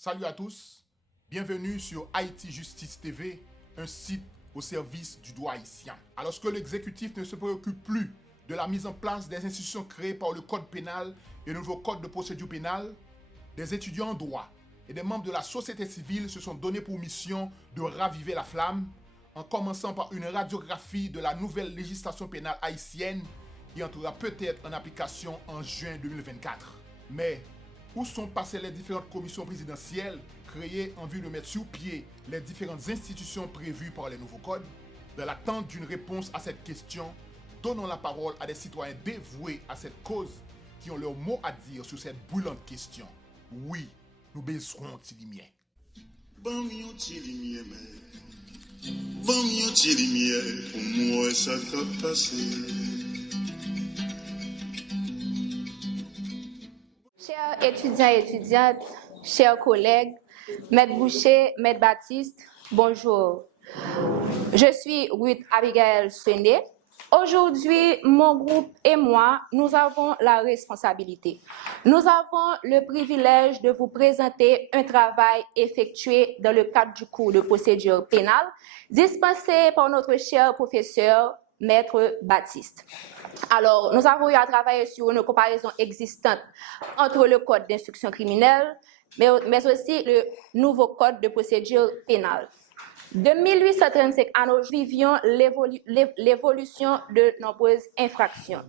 Salut à tous, bienvenue sur Haïti Justice TV, un site au service du droit haïtien. Alors que l'exécutif ne se préoccupe plus de la mise en place des institutions créées par le Code pénal et le nouveau Code de procédure pénale, des étudiants en droit et des membres de la société civile se sont donnés pour mission de raviver la flamme en commençant par une radiographie de la nouvelle législation pénale haïtienne qui entrera peut-être en application en juin 2024. Mais où sont passées les différentes commissions présidentielles créées en vue de mettre sur pied les différentes institutions prévues par les nouveaux codes? Dans l'attente d'une réponse à cette question, donnons la parole à des citoyens dévoués à cette cause qui ont leur mot à dire sur cette brûlante question. Oui, nous baisserons Tilimier. Bon yon Tilimier, mais bon yon Tilimier, pour moi ça a passé. Chers étudiants et étudiantes, chers collègues, Maître Boucher, Maître Baptiste, bonjour. Je suis Ruth Abigail Swende. Aujourd'hui, mon groupe et moi, nous avons la responsabilité. Nous avons le privilège de vous présenter un travail effectué dans le cadre du cours de procédure pénale dispensé par notre cher professeur, Maître Baptiste. Alors, nous avons eu à travailler sur une comparaison existante entre le code d'instruction criminelle, mais aussi le nouveau code de procédure pénale. De 1835 à nous vivions l'évolution de nombreuses infractions.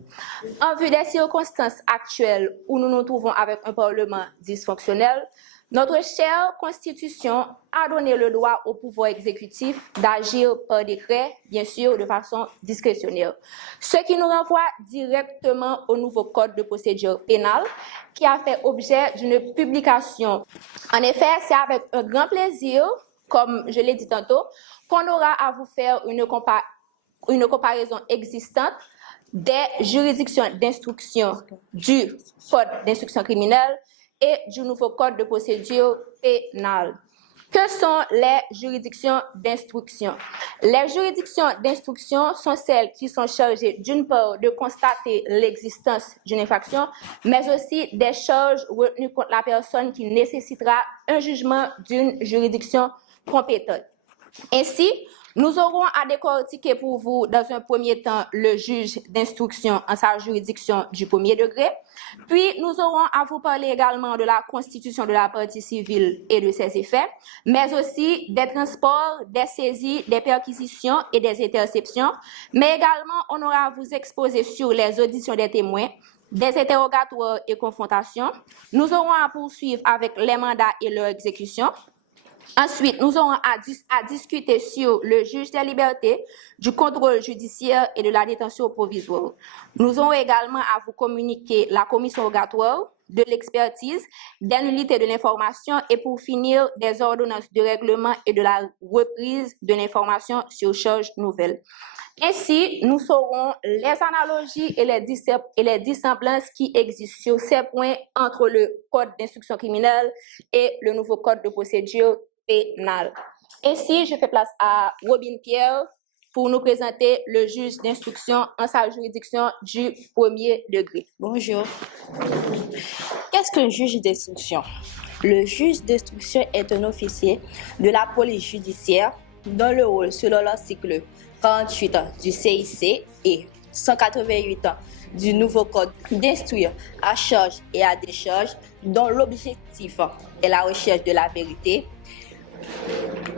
En vue des circonstances actuelles où nous nous trouvons avec un Parlement dysfonctionnel, notre chère Constitution a donné le droit au pouvoir exécutif d'agir par décret, bien sûr de façon discrétionnaire. Ce qui nous renvoie directement au nouveau code de procédure pénale qui a fait objet d'une publication. En effet, c'est avec un grand plaisir, comme je l'ai dit tantôt, qu'on aura à vous faire une comparaison existante des juridictions d'instruction du code d'instruction criminelle et du nouveau code de procédure pénale. Que sont les juridictions d'instruction? Les juridictions d'instruction sont celles qui sont chargées d'une part de constater l'existence d'une infraction, mais aussi des charges retenues contre la personne qui nécessitera un jugement d'une juridiction compétente. Ainsi, nous aurons à décortiquer pour vous, dans un premier temps, le juge d'instruction en sa juridiction du premier degré. Puis, nous aurons à vous parler également de la constitution de la partie civile et de ses effets, mais aussi des transports, des saisies, des perquisitions et des interceptions. Mais également, on aura à vous exposer sur les auditions des témoins, des interrogatoires et confrontations. Nous aurons à poursuivre avec les mandats et leur exécution. Ensuite, nous aurons à discuter sur le juge des libertés, du contrôle judiciaire et de la détention provisoire. Nous aurons également à vous communiquer la commission rogatoire, de l'expertise, des nullités de l'information et pour finir, des ordonnances de règlement et de la reprise de l'information sur charge nouvelle. Ainsi, nous saurons les analogies et les dissemblances qui existent sur ces points entre le code d'instruction criminelle et le nouveau code de procédure pénale. Ainsi, je fais place à Robin Pierre pour nous présenter le juge d'instruction en sa juridiction du premier degré. Bonjour. Qu'est-ce qu'un juge d'instruction? Le juge d'instruction est un officier de la police judiciaire dont le rôle, selon l'article 48 du CIC et 188 du nouveau code, d'instruire à charge et à décharge, dont l'objectif est la recherche de la vérité.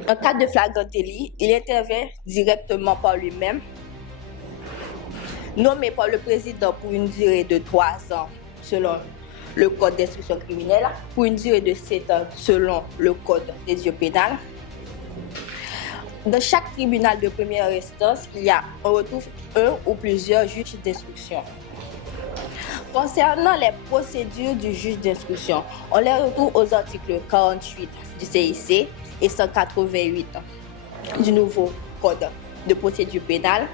En cas de flagrant délit, il intervient directement par lui-même, nommé par le président pour une durée de 3 ans selon le code d'instruction criminelle, pour une durée de 7 ans selon le code des procédures pénales. Dans chaque tribunal de première instance, on retrouve un ou plusieurs juges d'instruction. Concernant les procédures du juge d'instruction, on les retrouve aux articles 48 du CIC et 188 du nouveau code de procédure pénale.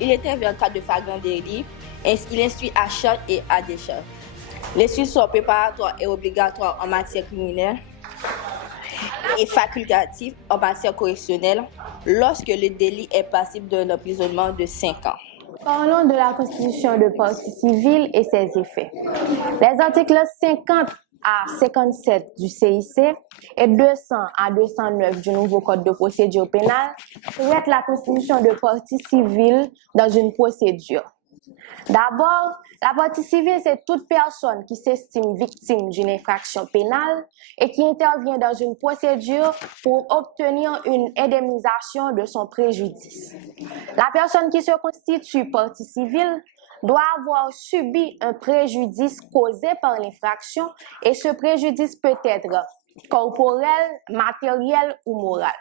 Il intervient en cas de flagrant délit, il instruit à charge et à décharge. L'instruction préparatoire est obligatoire en matière criminelle et facultative en matière correctionnelle lorsque le délit est passible d'un emprisonnement de 5 ans. Parlons de la constitution de partie civile et ses effets. Les articles 50 à 57 du CIC et 200 à 209 du nouveau Code de procédure pénale traite la constitution de partie civile dans une procédure. D'abord, la partie civile, c'est toute personne qui s'estime victime d'une infraction pénale et qui intervient dans une procédure pour obtenir une indemnisation de son préjudice. La personne qui se constitue partie civile doit avoir subi un préjudice causé par l'infraction et ce préjudice peut être corporel, matériel ou moral.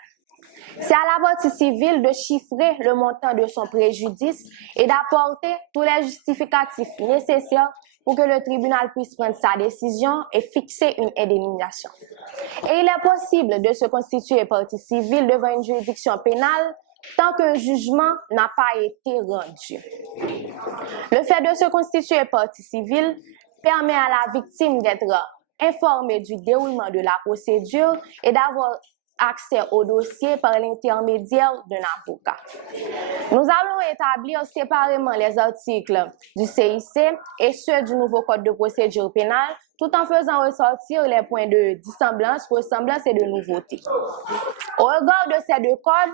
C'est à la partie civile de chiffrer le montant de son préjudice et d'apporter tous les justificatifs nécessaires pour que le tribunal puisse prendre sa décision et fixer une indemnisation. Et il est possible de se constituer partie civile devant une juridiction pénale tant qu'un jugement n'a pas été rendu. Le fait de se constituer partie civile permet à la victime d'être informée du déroulement de la procédure et d'avoir accès au dossier par l'intermédiaire d'un avocat. Nous allons établir séparément les articles du CIC et ceux du nouveau Code de procédure pénale, tout en faisant ressortir les points de dissemblance, ressemblance et de nouveauté. Au regard de ces deux codes,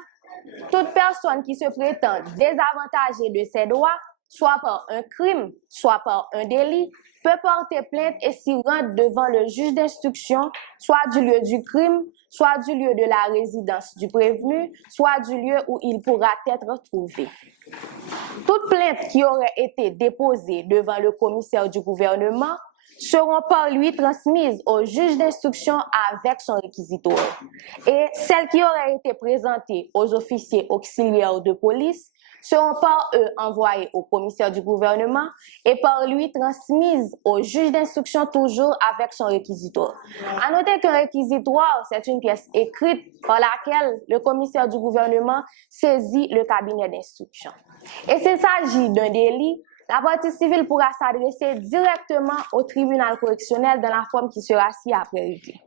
toute personne qui se prétend désavantagée de ses droits, soit par un crime, soit par un délit, peut porter plainte et s'y rendre devant le juge d'instruction, soit du lieu du crime, soit du lieu de la résidence du prévenu, soit du lieu où il pourra être trouvé. Toutes plaintes qui auraient été déposées devant le commissaire du gouvernement seront par lui transmises au juge d'instruction avec son réquisitoire. Et celles qui auraient été présentées aux officiers auxiliaires de police seront par eux envoyées au commissaire du gouvernement et par lui transmises au juge d'instruction toujours avec son réquisitoire. À noter qu'un réquisitoire, c'est une pièce écrite par laquelle le commissaire du gouvernement saisit le cabinet d'instruction. Et s'il s'agit d'un délit, la partie civile pourra s'adresser directement au tribunal correctionnel dans la forme qui sera ci-après réglée.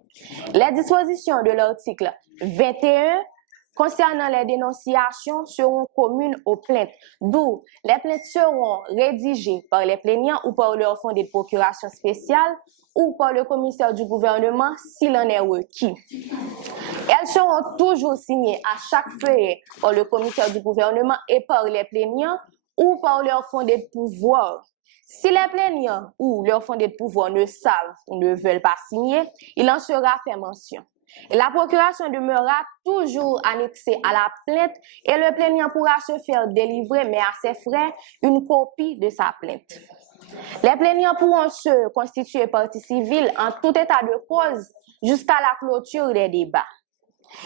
Les dispositions de l'article 21 concernant les dénonciations seront communes aux plaintes, d'où les plaintes seront rédigées par les plaignants ou par leur fondé de procuration spéciale ou par le commissaire du gouvernement s'il en est requis. Elles seront toujours signées à chaque feuillet par le commissaire du gouvernement et par les plaignants ou par leur fondé de pouvoir. Si les plaignants ou leur fondé de pouvoir ne savent ou ne veulent pas signer, il en sera fait mention. Et la procuration demeurera toujours annexée à la plainte et le plaignant pourra se faire délivrer, mais à ses frais, une copie de sa plainte. Les plaignants pourront se constituer partie civile en tout état de cause jusqu'à la clôture des débats.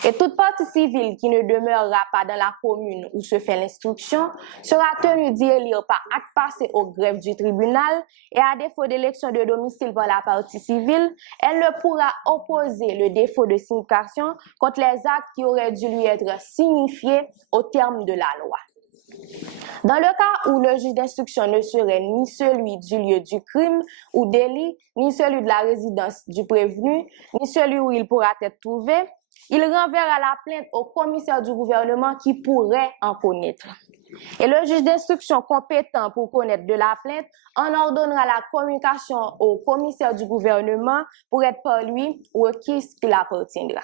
Et toute partie civile qui ne demeurera pas dans la commune où se fait l'instruction sera tenue d'y élire par acte passé au greffe du tribunal et à défaut d'élection de domicile par la partie civile, elle ne pourra opposer le défaut de signification contre les actes qui auraient dû lui être signifiés au terme de la loi. Dans le cas où le juge d'instruction ne serait ni celui du lieu du crime ou délit, ni celui de la résidence du prévenu, ni celui où il pourra être trouvé, il renverra la plainte au commissaire du gouvernement qui pourrait en connaître. Et le juge d'instruction compétent pour connaître de la plainte en ordonnera la communication au commissaire du gouvernement pour être par lui requis ce qu'il appartiendra.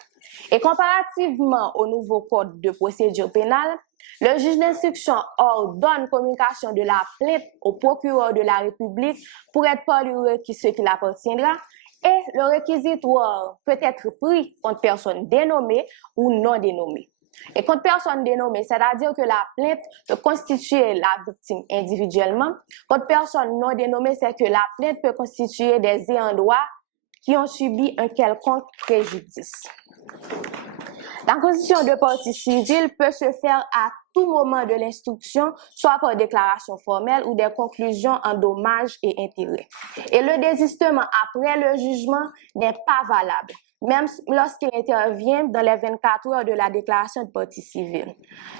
Et comparativement au nouveau code de procédure pénale, le juge d'instruction ordonne communication de la plainte au procureur de la République pour être par lui requis ce qu'il appartiendra. Et le réquisitoire peut être pris contre personne dénommée ou non dénommée. Et contre personne dénommée, c'est-à-dire que la plainte peut constituer la victime individuellement. Contre personne non dénommée, c'est que la plainte peut constituer des ayants droit qui ont subi un quelconque préjudice. La constitution de partie civile peut se faire à tout moment de l'instruction, soit par déclaration formelle ou des conclusions en dommages et intérêts. Et le désistement après le jugement n'est pas valable, même lorsqu'il intervient dans les 24 heures de la déclaration de partie civile.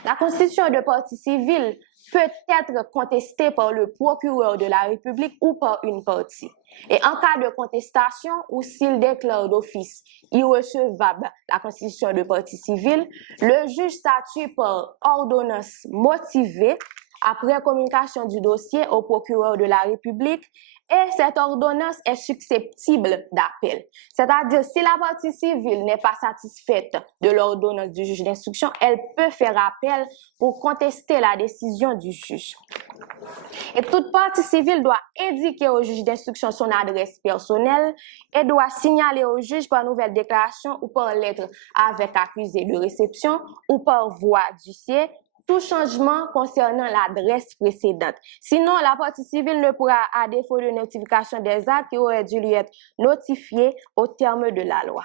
La constitution de partie civile peut être contestée par le procureur de la République ou par une partie. Et en cas de contestation ou s'il déclare d'office irrecevable la constitution de partie civile, le juge statue par ordonnance motivée après communication du dossier au procureur de la République et cette ordonnance est susceptible d'appel. C'est-à-dire, si la partie civile n'est pas satisfaite de l'ordonnance du juge d'instruction, elle peut faire appel pour contester la décision du juge. Et toute partie civile doit indiquer au juge d'instruction son adresse personnelle et doit signaler au juge par nouvelle déclaration ou par lettre avec accusé de réception ou par voie d'huissier tout changement concernant l'adresse précédente. Sinon, la partie civile ne pourra, à défaut de notification des actes qui auraient dû lui être notifiés au terme de la loi.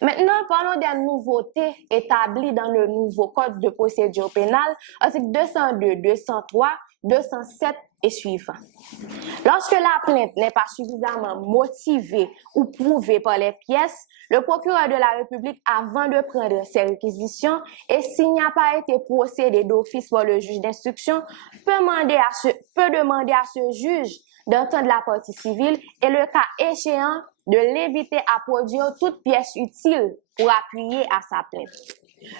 Maintenant, parlons des nouveautés établies dans le nouveau Code de procédure pénale, articles 202, 203, 207 et suivants. Lorsque la plainte n'est pas suffisamment motivée ou prouvée par les pièces, le procureur de la République, avant de prendre ses réquisitions, et s'il n'y a pas été procédé d'office par le juge d'instruction, peut demander à ce juge d'entendre la partie civile et, le cas échéant, de l'inviter à produire toute pièce utile pour appuyer à sa plainte.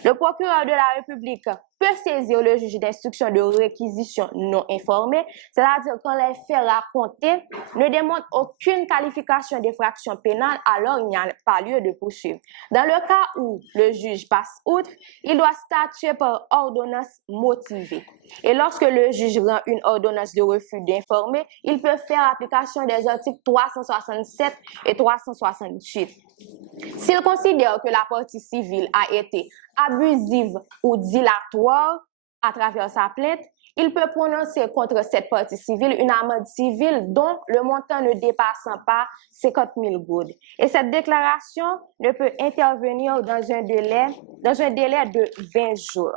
Le procureur de la République peut saisir le juge d'instruction de réquisition non informée, c'est-à-dire quand les faits racontés ne démontrent aucune qualification d'infraction pénale, alors il n'y a pas lieu de poursuivre. Dans le cas où le juge passe outre, il doit statuer par ordonnance motivée. Et lorsque le juge rend une ordonnance de refus d'informer, il peut faire application des articles 367 et 368. S'il considère que la partie civile a été abusive ou dilatoire à travers sa plainte, il peut prononcer contre cette partie civile une amende civile dont le montant ne dépassant pas 50 000 goudes. Et cette déclaration ne peut intervenir dans un délai de 20 jours.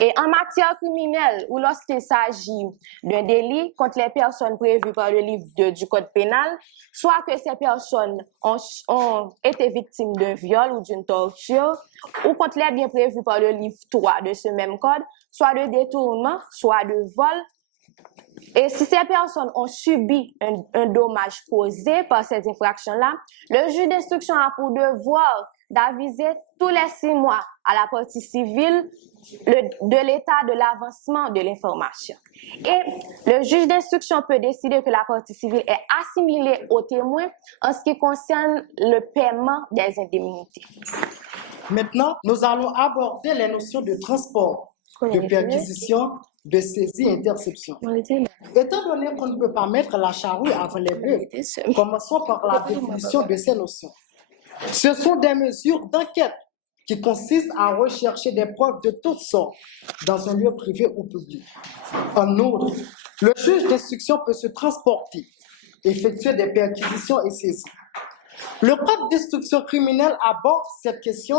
Et en matière criminelle, ou lorsqu'il s'agit d'un délit contre les personnes prévues par le livre 2 du Code pénal, soit que ces personnes ont été victimes d'un viol ou d'une torture, ou contre les biens prévus par le livre 3 de ce même code, soit de détournement, soit de vol. Et si ces personnes ont subi un dommage causé par ces infractions-là, le juge d'instruction a pour devoir d'aviser tous les 6 mois à la partie civile de l'état de l'avancement de l'information. Et le juge d'instruction peut décider que la partie civile est assimilée au témoin en ce qui concerne le paiement des indemnités. Maintenant, nous allons aborder les notions de transport, de perquisition, de saisie et interception. Étant donné qu'on ne peut pas mettre la charrue avant les bœufs, commençons par la définition de ces notions. Ce sont des mesures d'enquête qui consistent à rechercher des preuves de toutes sortes dans un lieu privé ou public. En outre, le juge d'instruction peut se transporter, effectuer des perquisitions et saisies. Le Code d'instruction criminelle aborde cette question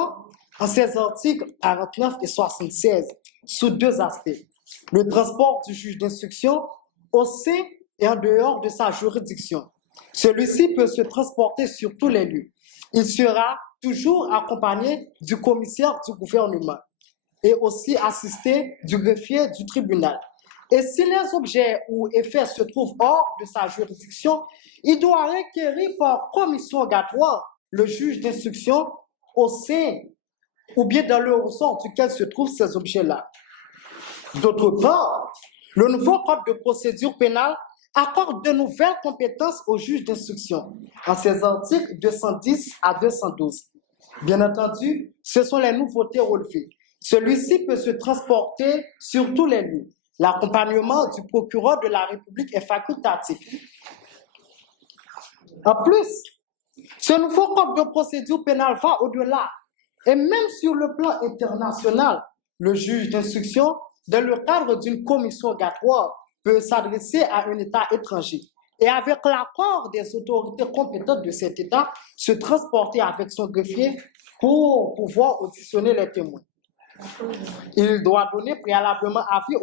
en ses articles 49 et 76 sous 2 aspects. Le transport du juge d'instruction au sein et en dehors de sa juridiction. Celui-ci peut se transporter sur tous les lieux. Il sera toujours accompagné du commissaire du gouvernement et aussi assisté du greffier du tribunal. Et si les objets ou effets se trouvent hors de sa juridiction, il doit requérir par commission rogatoire le juge d'instruction au sein ou bien dans le ressort duquel se trouvent ces objets-là. D'autre part, le nouveau Code de procédure pénale accorde de nouvelles compétences au juge d'instruction en ses articles 210 à 212. Bien entendu, ce sont les nouveautés relevées. Celui-ci peut se transporter sur tous les lieux. L'accompagnement du procureur de la République est facultatif. En plus, ce nouveau Code de procédure pénale va au-delà. Et même sur le plan international, le juge d'instruction, dans le cadre d'une commission rogatoire, peut s'adresser à un État étranger et avec l'accord des autorités compétentes de cet État, se transporter avec son greffier pour pouvoir auditionner les témoins. Il doit donner préalablement avis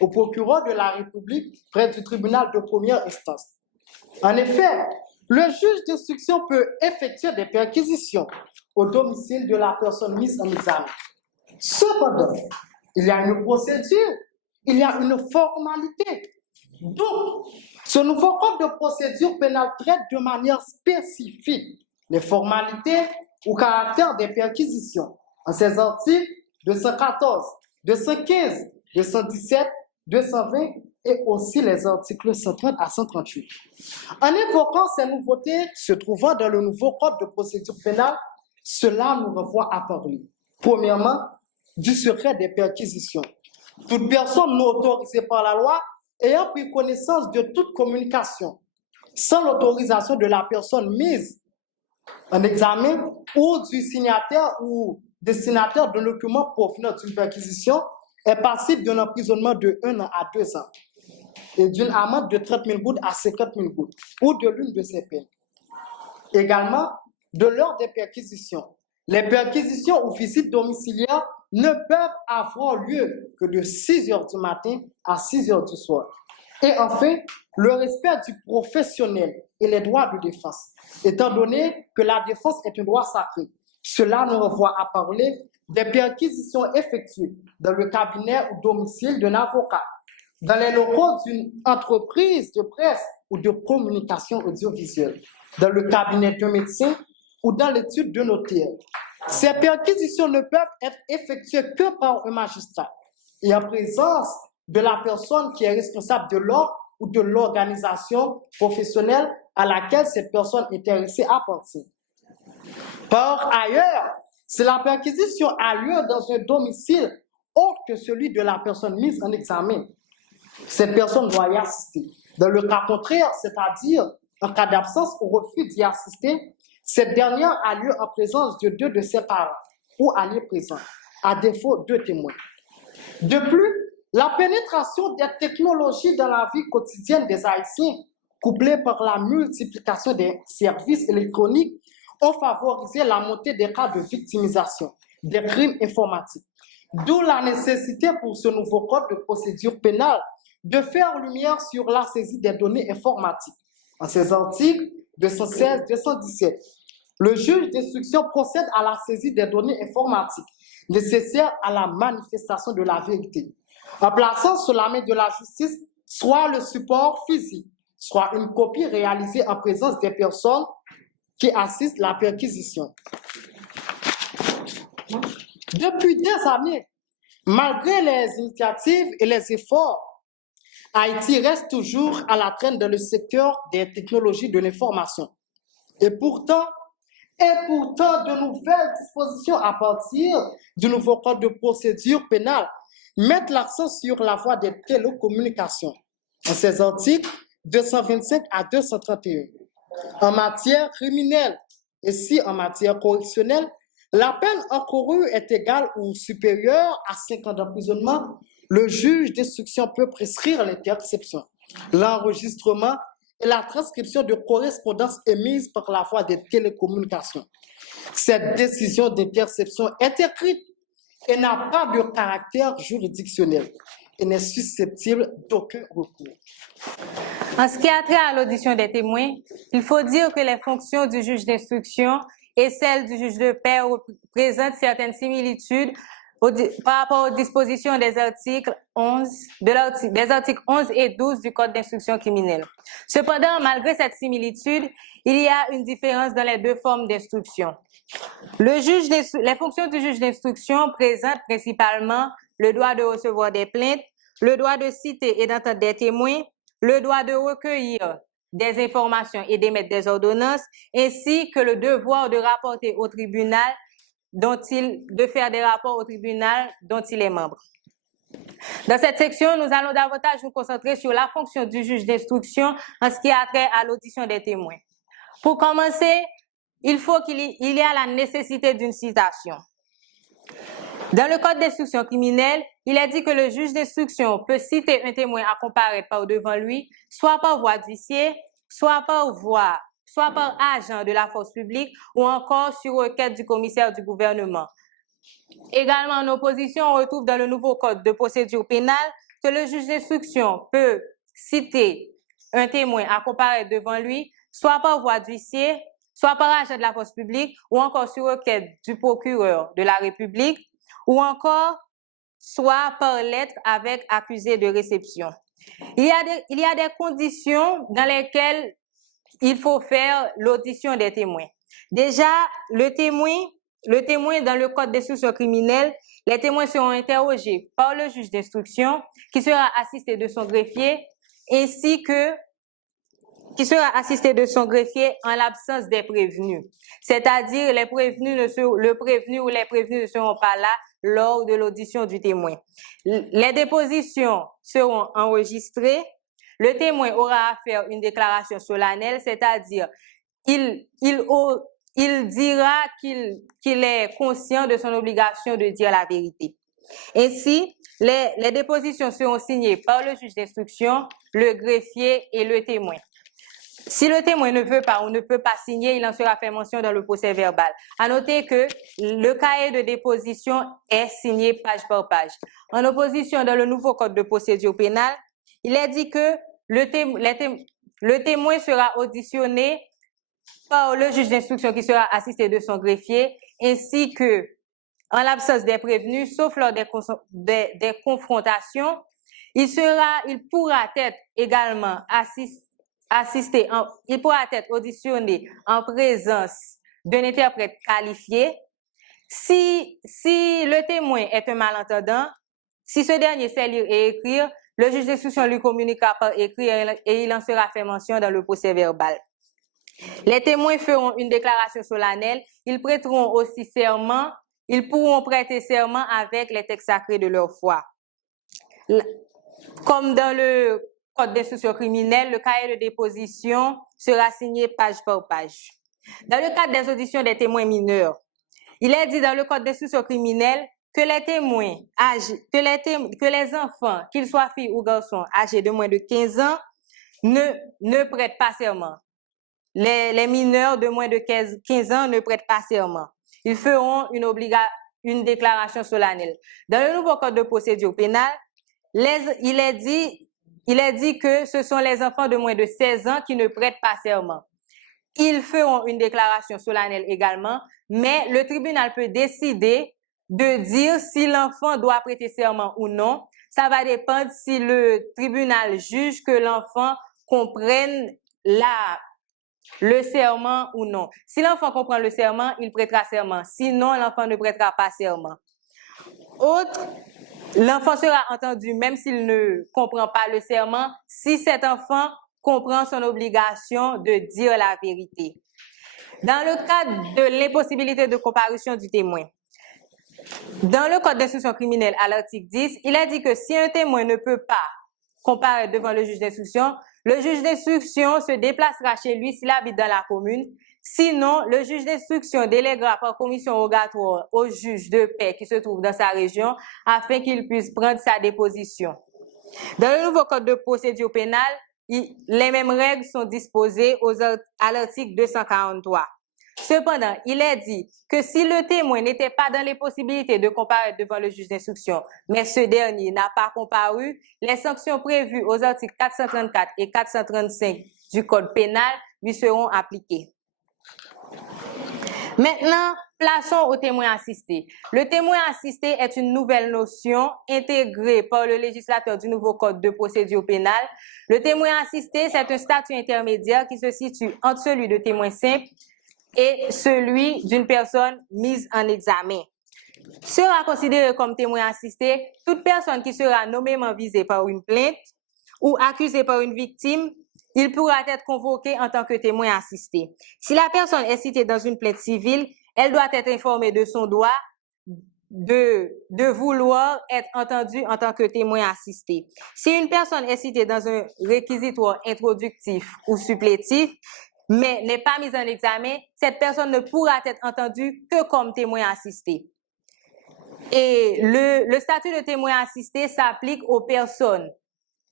au procureur de la République près du tribunal de première instance. En effet, le juge d'instruction peut effectuer des perquisitions au domicile de la personne mise en examen. Cependant, il y a une procédure, il y a une formalité. Donc, ce nouveau Code de procédure pénale traite de manière spécifique les formalités ou caractères des perquisitions en ses articles 214, 215, 217, 220 et aussi les articles 130 à 138. En évoquant ces nouveautés se trouvant dans le nouveau Code de procédure pénale, cela nous renvoie à parler, premièrement, du secret des perquisitions. Toute personne non autorisée par la loi ayant pris connaissance de toute communication sans l'autorisation de la personne mise en examen ou du signataire ou destinataire d'un document provenant d'une perquisition est passible d'un emprisonnement de 1 an à 2 ans et d'une amende de 30 000 gouttes à 50 000 gouttes ou de l'une de ces peines. Également, de l'heure des perquisitions. Les perquisitions ou visites domiciliaires ne peuvent avoir lieu que de 6 heures du matin à 6 heures du soir. Et enfin, le respect du professionnel et les droits de défense, étant donné que la défense est un droit sacré. Cela nous renvoie à parler des perquisitions effectuées dans le cabinet ou domicile d'un avocat, dans les locaux d'une entreprise de presse ou de communication audiovisuelle, dans le cabinet d'un médecin ou dans l'étude d'un notaire. Ces perquisitions ne peuvent être effectuées que par un magistrat et en présence de la personne qui est responsable de l'ordre ou de l'organisation professionnelle à laquelle cette personne est intéressée appartient. Par ailleurs, si la perquisition a lieu dans un domicile autre que celui de la personne mise en examen, cette personne doit y assister. Dans le cas contraire, c'est-à-dire en cas d'absence ou refus d'y assister, cette dernière a lieu en présence de 2 de ses parents ou alliés présents, à défaut de témoins. De plus, la pénétration des technologies dans la vie quotidienne des Haïtiens, couplée par la multiplication des services électroniques, ont favorisé la montée des cas de victimisation, des crimes informatiques. D'où la nécessité pour ce nouveau code de procédure pénale de faire lumière sur la saisie des données informatiques. En ces articles 216-217, le juge d'instruction procède à la saisie des données informatiques nécessaires à la manifestation de la vérité, en plaçant sous la main de la justice soit le support physique, soit une copie réalisée en présence des personnes qui assistent à la perquisition. Depuis des années, malgré les initiatives et les efforts, Haïti reste toujours à la traîne dans le secteur des technologies de l'information. Et pourtant, de nouvelles dispositions à partir du nouveau code de procédure pénale mettent l'accent sur la voie des télécommunications. En ces articles 225 à 231. En matière criminelle et si en matière correctionnelle, la peine encourue est égale ou supérieure à 5 ans d'emprisonnement, le juge d'instruction peut prescrire l'interception, l'enregistrement et la transcription de correspondances émises par la voie des télécommunications. Cette décision d'interception est écrite et n'a pas de caractère juridictionnel et n'est susceptible d'aucun recours. En ce qui a trait à l'audition des témoins, il faut dire que les fonctions du juge d'instruction et celles du juge de paix présentent certaines similitudes par rapport aux dispositions des articles 11 et 12 du Code d'instruction criminelle. Cependant, malgré cette similitude, il y a une différence dans les deux formes d'instruction. Les fonctions du juge d'instruction présentent principalement le droit de recevoir des plaintes, le droit de citer et d'entendre des témoins, le droit de recueillir des informations et d'émettre des ordonnances, ainsi que le devoir de rapporter au tribunal de faire des rapports au tribunal dont il est membre. Dans cette section, nous allons davantage nous concentrer sur la fonction du juge d'instruction en ce qui a trait à l'audition des témoins. Pour commencer, il y a la nécessité d'une citation. Dans le Code d'instruction criminelle, il est dit que le juge d'instruction peut citer un témoin à comparaître par devant lui, soit par voie d'huissier, soit par agent de la force publique ou encore sur requête du commissaire du gouvernement. Également, en opposition, on retrouve dans le nouveau code de procédure pénale que le juge d'instruction peut citer un témoin à comparaître devant lui, soit par voie d'huissier, soit par agent de la force publique ou encore sur requête du procureur de la République ou encore soit par lettre avec accusé de réception. Il y a des conditions dans lesquelles il faut faire l'audition des témoins. Déjà, le témoin dans le Code d'instruction criminelle, Les témoins seront interrogés par le juge d'instruction qui sera assisté de son greffier ainsi que qui sera assisté de son greffier en l'absence des prévenus. C'est-à-dire le prévenu ou les prévenus ne seront pas là lors de l'audition du témoin. Les dépositions seront enregistrées. Le témoin aura à faire une déclaration solennelle, c'est-à-dire il dira qu'il est conscient de son obligation de dire la vérité. Ainsi, les dépositions seront signées par le juge d'instruction, le greffier et le témoin. Si le témoin ne veut pas ou ne peut pas signer, il en sera fait mention dans le procès verbal. À noter que le cahier de déposition est signé page par page. En opposition dans le nouveau code de procédure pénale, il est dit que le témoin sera auditionné par le juge d'instruction qui sera assisté de son greffier, ainsi que, en l'absence des prévenus, sauf lors des confrontations, il pourra être également il pourra être auditionné en présence d'un interprète qualifié. Si le témoin est un malentendant, si ce dernier sait lire et écrire, le juge d'instruction lui communiquera par écrit et il en sera fait mention dans le procès verbal. Les témoins feront une déclaration solennelle, ils prêteront aussi serment, ils pourront prêter serment avec les textes sacrés de leur foi. Comme dans le code d'instruction criminelle, le cahier de déposition sera signé page par page. Dans le cadre des auditions des témoins mineurs, il est dit dans le code d'instruction criminelle que les témoins que les enfants, qu'ils soient filles ou garçons âgés de moins de 15 ans, ne prêtent pas serment. Les mineurs de moins de 15 ans ne prêtent pas serment. Ils feront une déclaration solennelle. Dans le nouveau code de procédure pénale, il est dit que ce sont les enfants de moins de 16 ans qui ne prêtent pas serment. Ils feront une déclaration solennelle également, mais le tribunal peut décider de dire si l'enfant doit prêter serment ou non. Ça va dépendre si le tribunal juge que l'enfant comprenne le serment ou non. Si l'enfant comprend le serment, il prêtera serment. Sinon, l'enfant ne prêtera pas serment. L'enfant sera entendu même s'il ne comprend pas le serment, si cet enfant comprend son obligation de dire la vérité. Dans le cadre de l'impossibilité de comparution du témoin, dans le code d'instruction criminelle à l'article 10, il est dit que si un témoin ne peut pas comparaître devant le juge d'instruction se déplacera chez lui s'il habite dans la commune. Sinon, le juge d'instruction déléguera par commission rogatoire au juge de paix qui se trouve dans sa région afin qu'il puisse prendre sa déposition. Dans le nouveau code de procédure pénale, les mêmes règles sont disposées à l'article 243. Cependant, il est dit que si le témoin n'était pas dans les possibilités de comparaître devant le juge d'instruction, mais ce dernier n'a pas comparu, les sanctions prévues aux articles 434 et 435 du Code pénal lui seront appliquées. Maintenant, plaçons au témoin assisté. Le témoin assisté est une nouvelle notion intégrée par le législateur du nouveau Code de procédure pénale. Le témoin assisté, c'est un statut intermédiaire qui se situe entre celui de témoin simple et celui d'une personne mise en examen. Sera considéré comme témoin assisté toute personne qui sera nommément visée par une plainte ou accusée par une victime. Il pourra être convoqué en tant que témoin assisté. Si la personne est citée dans une plainte civile, elle doit être informée de son droit de vouloir être entendue en tant que témoin assisté. Si une personne est citée dans un réquisitoire introductif ou supplétif, mais n'est pas mise en examen, cette personne ne pourra être entendue que comme témoin assisté. Et le statut de témoin assisté s'applique aux personnes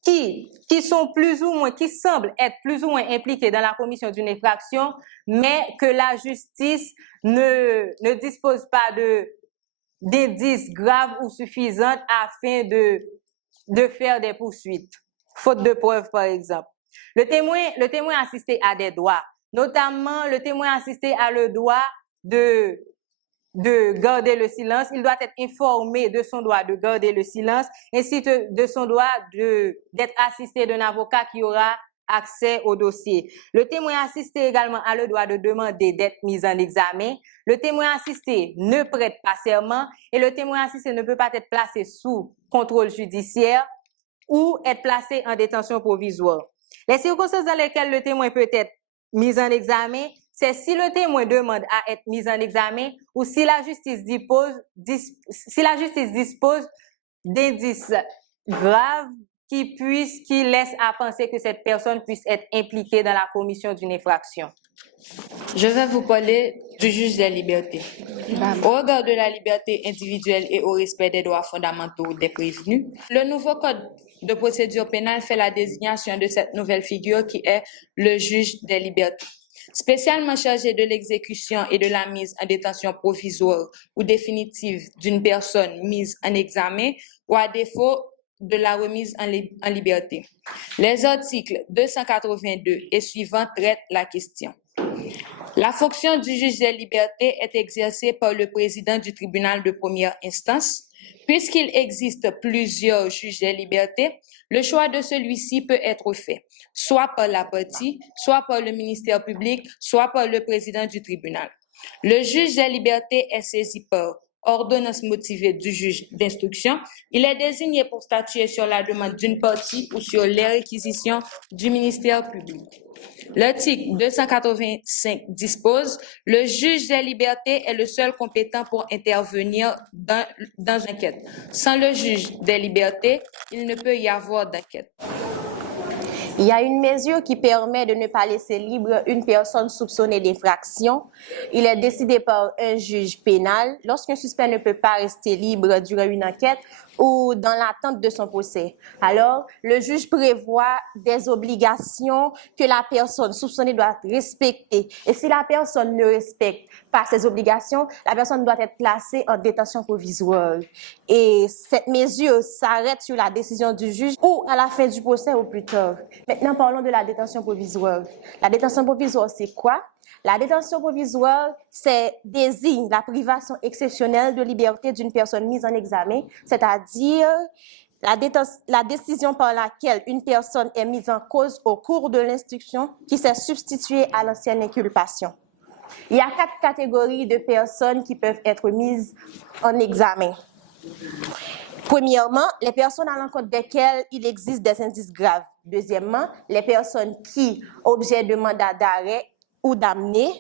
qui semblent être plus ou moins impliquées dans la commission d'une infraction, mais que la justice ne dispose pas d'indices graves ou suffisants afin de faire des poursuites, faute de preuves par exemple. Le témoin assisté a des droits, notamment le témoin assisté a le droit de garder le silence. Il doit être informé de son droit de garder le silence, ainsi que de son droit d'être assisté d'un avocat qui aura accès au dossier. Le témoin assisté également a le droit de demander d'être mis en examen. Le témoin assisté ne prête pas serment et le témoin assisté ne peut pas être placé sous contrôle judiciaire ou être placé en détention provisoire. Les circonstances dans lesquelles le témoin peut être mis en examen, c'est si le témoin demande à être mis en examen ou si la justice dispose d'indices graves qui laissent à penser que cette personne puisse être impliquée dans la commission d'une infraction. Je vais vous parler du juge des libertés. Au regard de la liberté individuelle et au respect des droits fondamentaux des prévenus, le nouveau code de procédure pénale fait la désignation de cette nouvelle figure qui est le juge des libertés. Spécialement chargé de l'exécution et de la mise en détention provisoire ou définitive d'une personne mise en examen ou à défaut de la remise en liberté. Les articles 282 et suivants traitent la question. La fonction du juge des libertés est exercée par le président du tribunal de première instance. Puisqu'il existe plusieurs juges des libertés, le choix de celui-ci peut être fait, soit par la partie, soit par le ministère public, soit par le président du tribunal. Le juge des libertés est saisi par ordonnance motivée du juge d'instruction. Il est désigné pour statuer sur la demande d'une partie ou sur les réquisitions du ministère public. L'article 285 dispose « Le juge des libertés est le seul compétent pour intervenir dans une enquête. Sans le juge des libertés, il ne peut y avoir d'enquête. » Il y a une mesure qui permet de ne pas laisser libre une personne soupçonnée d'infraction. Il est décidé par un juge pénal lorsqu'un suspect ne peut pas rester libre durant une enquête ou dans l'attente de son procès. Alors, le juge prévoit des obligations que la personne soupçonnée doit respecter. Et si la personne ne respecte pas ces obligations, la personne doit être placée en détention provisoire. Et cette mesure s'arrête sur la décision du juge ou à la fin du procès ou plus tard. Maintenant, parlons de la détention provisoire. La détention provisoire, c'est quoi? La détention provisoire, désigne la privation exceptionnelle de liberté d'une personne mise en examen, c'est-à-dire la décision par laquelle une personne est mise en cause au cours de l'instruction qui s'est substituée à l'ancienne inculpation. Il y a 4 catégories de personnes qui peuvent être mises en examen. Premièrement, les personnes à l'encontre desquelles il existe des indices graves. Deuxièmement, les personnes qui, objet de mandat d'arrêt ou d'amener.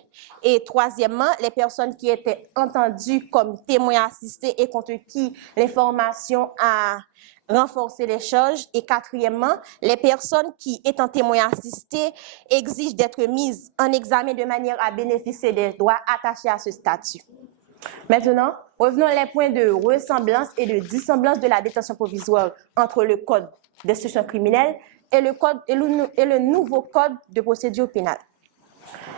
Et troisièmement, les personnes qui étaient entendues comme témoins assistés et contre qui l'information a renforcé les charges. Et quatrièmement, les personnes qui, étant témoins assistés, exigent d'être mises en examen de manière à bénéficier des droits attachés à ce statut. Maintenant, revenons aux points de ressemblance et de dissemblance de la détention provisoire entre le Code d'instruction criminelle et le nouveau Code de procédure pénale.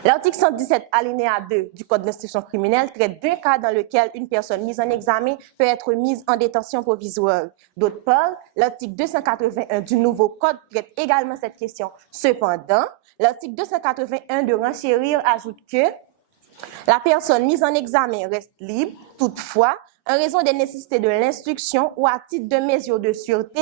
L'article 117, alinéa 2 du Code d'instruction criminelle traite 2 cas dans lesquels une personne mise en examen peut être mise en détention provisoire. D'autre part, l'article 281 du nouveau Code traite également cette question. Cependant, l'article 281 de renchérir ajoute que la personne mise en examen reste libre, toutefois, en raison des nécessités de l'instruction ou à titre de mesure de sûreté,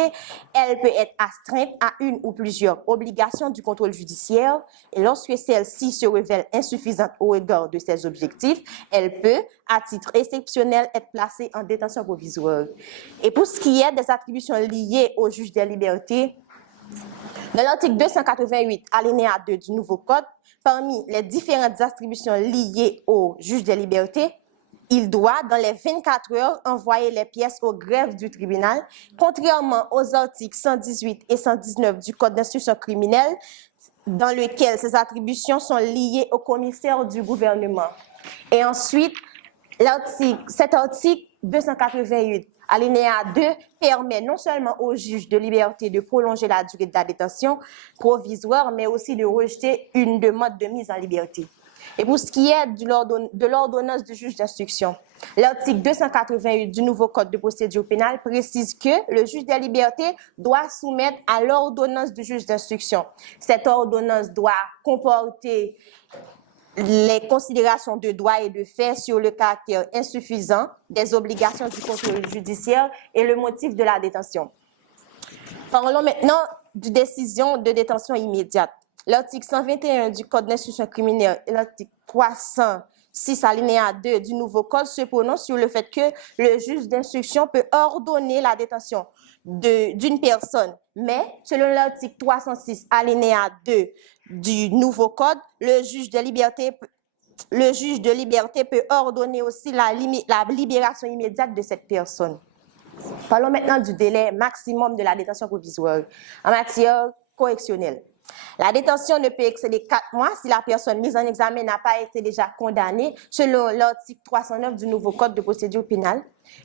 elle peut être astreinte à une ou plusieurs obligations du contrôle judiciaire et lorsque celle-ci se révèle insuffisante au regard de ses objectifs, elle peut, à titre exceptionnel, être placée en détention provisoire. Et pour ce qui est des attributions liées au juge des libertés, dans l'article 288, alinéa 2 du nouveau Code, parmi les différentes attributions liées au juge des libertés, il doit, dans les 24 heures, envoyer les pièces au greffe du tribunal, contrairement aux articles 118 et 119 du Code d'instruction criminelle, dans lesquels ces attributions sont liées au commissaire du gouvernement. Et ensuite, cet article 288, alinéa 2, permet non seulement au juge de liberté de prolonger la durée de la détention provisoire, mais aussi de rejeter une demande de mise en liberté. Et pour ce qui est de l'ordonnance du juge d'instruction, l'article 288 du nouveau Code de procédure pénale précise que le juge des libertés doit soumettre à l'ordonnance du juge d'instruction. Cette ordonnance doit comporter les considérations de droit et de fait sur le caractère insuffisant des obligations du contrôle judiciaire et le motif de la détention. Parlons maintenant de décision de détention immédiate. l'article 121 du Code d'instruction criminelle et l'article 306 alinéa 2 du nouveau Code se prononcent sur le fait que le juge d'instruction peut ordonner la détention d'une personne. Mais, selon l'article 306 alinéa 2 du nouveau Code, le juge de liberté peut ordonner aussi la libération immédiate de cette personne. Parlons maintenant du délai maximum de la détention provisoire en matière correctionnelle. La détention ne peut excéder 4 mois si la personne mise en examen n'a pas été déjà condamnée selon l'article 309 du nouveau Code de procédure pénale.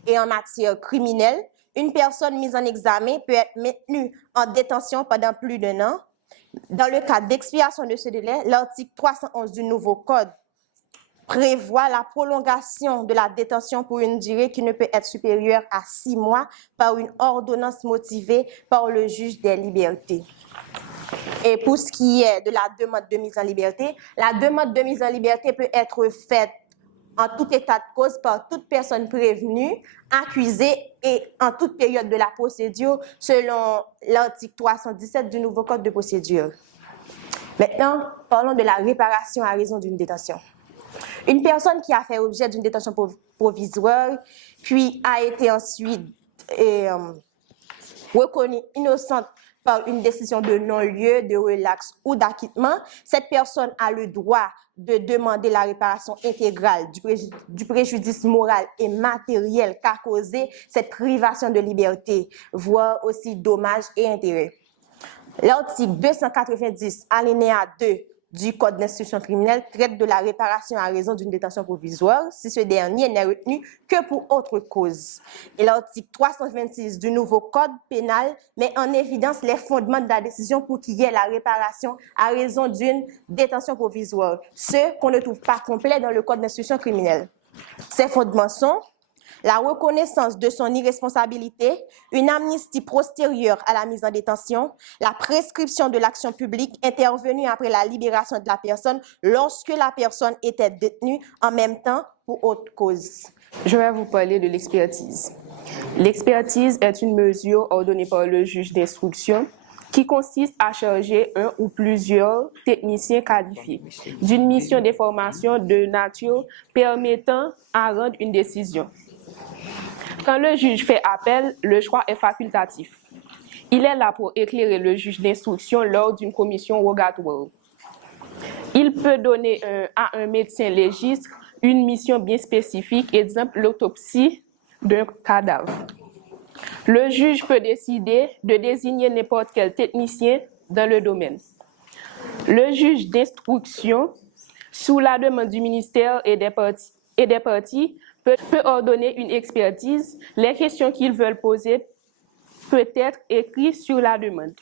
Et en matière criminelle, une personne mise en examen peut être maintenue en détention pendant plus d'1 an. Dans le cas d'expiration de ce délai, l'article 311 du nouveau Code prévoit la prolongation de la détention pour une durée qui ne peut être supérieure à 6 mois par une ordonnance motivée par le juge des libertés. Et pour ce qui est de la demande de mise en liberté, la demande de mise en liberté peut être faite en tout état de cause par toute personne prévenue, accusée et en toute période de la procédure selon l'article 317 du nouveau Code de procédure. Maintenant, parlons de la réparation à raison d'une détention. Une personne qui a fait objet d'une détention provisoire, puis a été ensuite reconnue innocente par une décision de non-lieu, de relax ou d'acquittement, cette personne a le droit de demander la réparation intégrale du préjudice moral et matériel qu'a causé cette privation de liberté, voire aussi dommages et intérêts. L'article 290, alinéa 2 du Code d'instruction criminelle traite de la réparation à raison d'une détention provisoire si ce dernier n'est retenu que pour autre cause. Et l'article 326 du nouveau Code pénal met en évidence les fondements de la décision pour qu'il y ait la réparation à raison d'une détention provisoire, ce qu'on ne trouve pas complet dans le Code d'instruction criminelle. Ces fondements sont la reconnaissance de son irresponsabilité, une amnistie postérieure à la mise en détention, la prescription de l'action publique intervenue après la libération de la personne lorsque la personne était détenue en même temps pour autre cause. Je vais vous parler de l'expertise. L'expertise est une mesure ordonnée par le juge d'instruction qui consiste à charger un ou plusieurs techniciens qualifiés d'une mission d'information de nature permettant à rendre une décision. Quand le juge fait appel, le choix est facultatif. Il est là pour éclairer le juge d'instruction lors d'une commission rogatoire. Il peut donner à un médecin légiste une mission bien spécifique, exemple l'autopsie d'un cadavre. Le juge peut décider de désigner n'importe quel technicien dans le domaine. Le juge d'instruction, sous la demande du ministère et des parties, peut ordonner une expertise. Les questions qu'ils veulent poser peuvent être écrites sur la demande.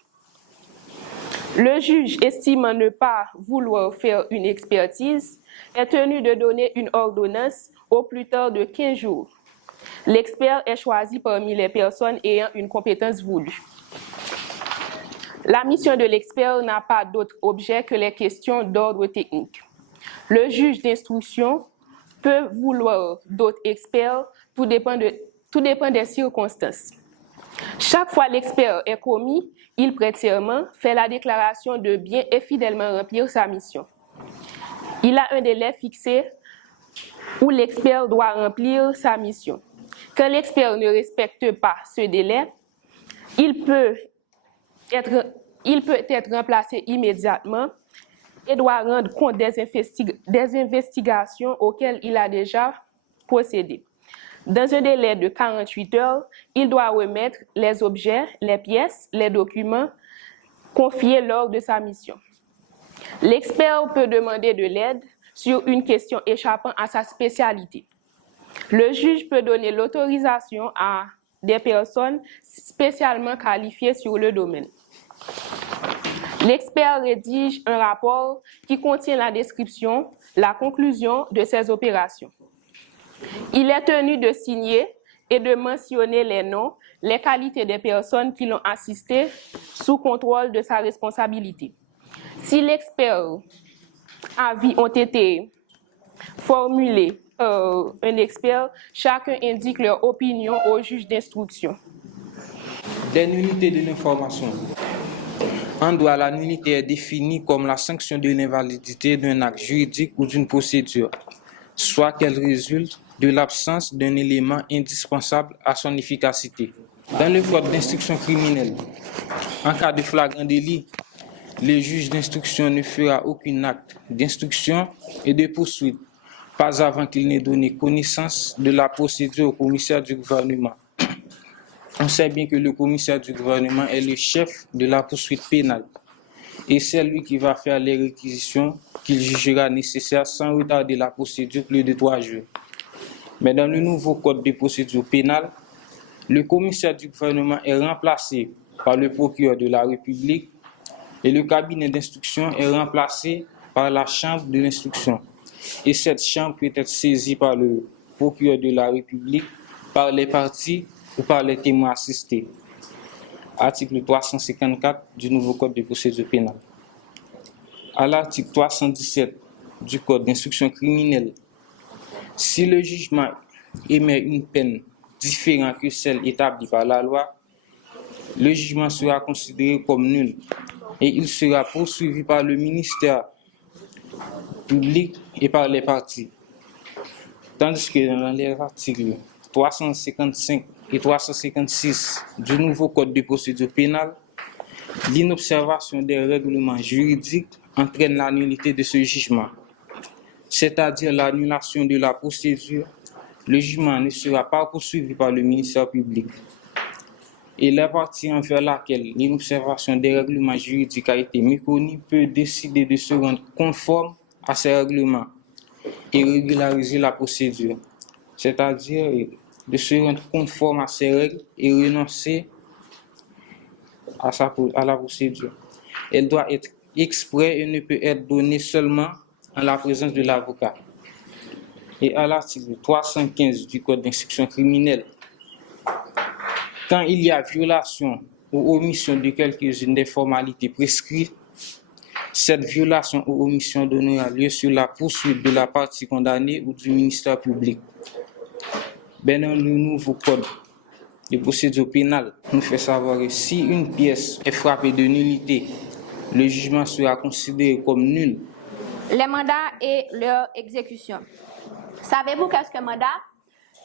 Le juge, estimant ne pas vouloir faire une expertise, est tenu de donner une ordonnance au plus tard de 15 jours. L'expert est choisi parmi les personnes ayant une compétence voulue. La mission de l'expert n'a pas d'autre objet que les questions d'ordre technique. Le juge d'instruction peut vouloir d'autres experts, tout dépend des circonstances. Chaque fois l'expert est commis, il prête serment, fait la déclaration de bien et fidèlement remplir sa mission. Il a un délai fixé où l'expert doit remplir sa mission. Quand l'expert ne respecte pas ce délai, il peut être remplacé immédiatement et doit rendre compte des investigations auxquelles il a déjà procédé. Dans un délai de 48 heures, il doit remettre les objets, les pièces, les documents confiés lors de sa mission. L'expert peut demander de l'aide sur une question échappant à sa spécialité. Le juge peut donner l'autorisation à des personnes spécialement qualifiées sur le domaine. L'expert rédige un rapport qui contient la description, la conclusion de ces opérations. Il est tenu de signer et de mentionner les noms, les qualités des personnes qui l'ont assisté sous contrôle de sa responsabilité. Si l'expert avis ont été formulés par un expert, chacun indique leur opinion au juge d'instruction. Des unités de l'information. En droit, la nullité est définie comme la sanction de l'invalidité d'un acte juridique ou d'une procédure, soit qu'elle résulte de l'absence d'un élément indispensable à son efficacité. Dans le code d'instruction criminelle, en cas de flagrant délit, le juge d'instruction ne fera aucun acte d'instruction et de poursuite, pas avant qu'il n'ait donné connaissance de la procédure au commissaire du gouvernement. On sait bien que le commissaire du gouvernement est le chef de la poursuite pénale et c'est lui qui va faire les réquisitions qu'il jugera nécessaires sans retarder la procédure plus de 3 jours. Mais dans le nouveau code de procédure pénale, le commissaire du gouvernement est remplacé par le procureur de la République et le cabinet d'instruction est remplacé par la chambre de l'instruction. Et cette chambre peut être saisie par le procureur de la République, par les parties ou par les témoins assistés. Article 354 du nouveau code de procédure pénale. À l'article 317 du code d'instruction criminelle, si le jugement émet une peine différente que celle établie par la loi, le jugement sera considéré comme nul et il sera poursuivi par le ministère public et par les parties. Tandis que dans les articles 355 et 356 du nouveau code de procédure pénale, l'inobservation des règlements juridiques entraîne la nullité de ce jugement, c'est-à-dire l'annulation de la procédure. Le jugement ne sera pas poursuivi par le ministère public. Et la partie envers laquelle l'inobservation des règlements juridiques a été méconnue peut décider de se rendre conforme à ces règlements et régulariser la procédure, c'est-à-dire de se rendre conforme à ces règles et renoncer à la procédure. Elle doit être exprès et ne peut être donnée seulement en la présence de l'avocat. Et à l'article 315 du Code d'instruction criminelle, quand il y a violation ou omission de quelques-unes des formalités prescrites, cette violation ou omission donnera lieu sur la poursuite de la partie condamnée ou du ministère public. Dans le nouveau Code de procédure pénale, nous fait savoir que si une pièce est frappée de nullité, le jugement sera considéré comme nul. Les mandats et leur exécution. Savez-vous qu'est-ce qu'un mandat?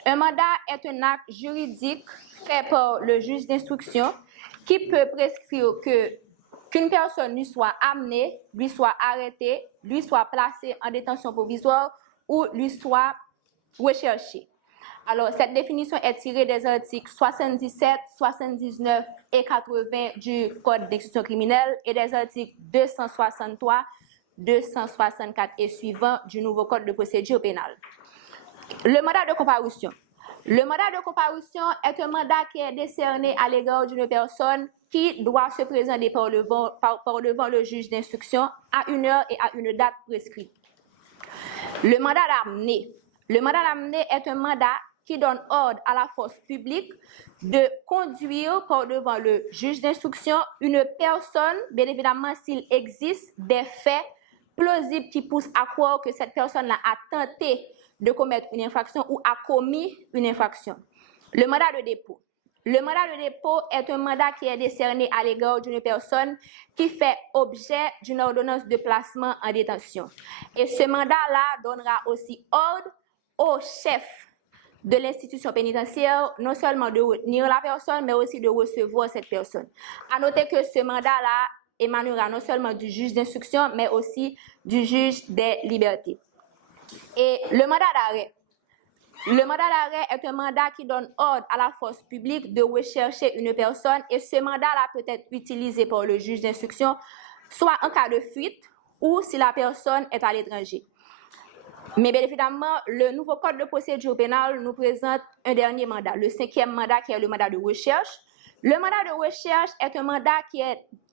Un mandat est un acte juridique fait par le juge d'instruction qui peut prescrire qu'une personne lui soit amenée, lui soit arrêtée, lui soit placée en détention provisoire ou lui soit recherchée. Alors, cette définition est tirée des articles 77, 79 et 80 du Code d'instruction criminelle et des articles 263, 264 et suivants du nouveau Code de procédure pénale. Le mandat de comparution. Le mandat de comparution est un mandat qui est décerné à l'égard d'une personne qui doit se présenter par devant le juge d'instruction à une heure et à une date prescrite. Le mandat d'amener. Le mandat d'amener est un mandat qui donne ordre à la force publique de conduire par devant le juge d'instruction une personne, bien évidemment s'il existe des faits plausibles qui poussent à croire que cette personne-là a tenté de commettre une infraction ou a commis une infraction. Le mandat de dépôt. Le mandat de dépôt est un mandat qui est décerné à l'égard d'une personne qui fait objet d'une ordonnance de placement en détention. Et ce mandat-là donnera aussi ordre au chef de l'institution pénitentiaire, non seulement de retenir la personne, mais aussi de recevoir cette personne. À noter que ce mandat-là émanera non seulement du juge d'instruction, mais aussi du juge des libertés. Et le mandat d'arrêt. Le mandat d'arrêt est un mandat qui donne ordre à la force publique de rechercher une personne et ce mandat-là peut être utilisé par le juge d'instruction, soit en cas de fuite ou si la personne est à l'étranger. Mais bien évidemment, le nouveau Code de procédure pénale nous présente un dernier mandat, le 5e mandat qui est le mandat de recherche. Le mandat de recherche est un mandat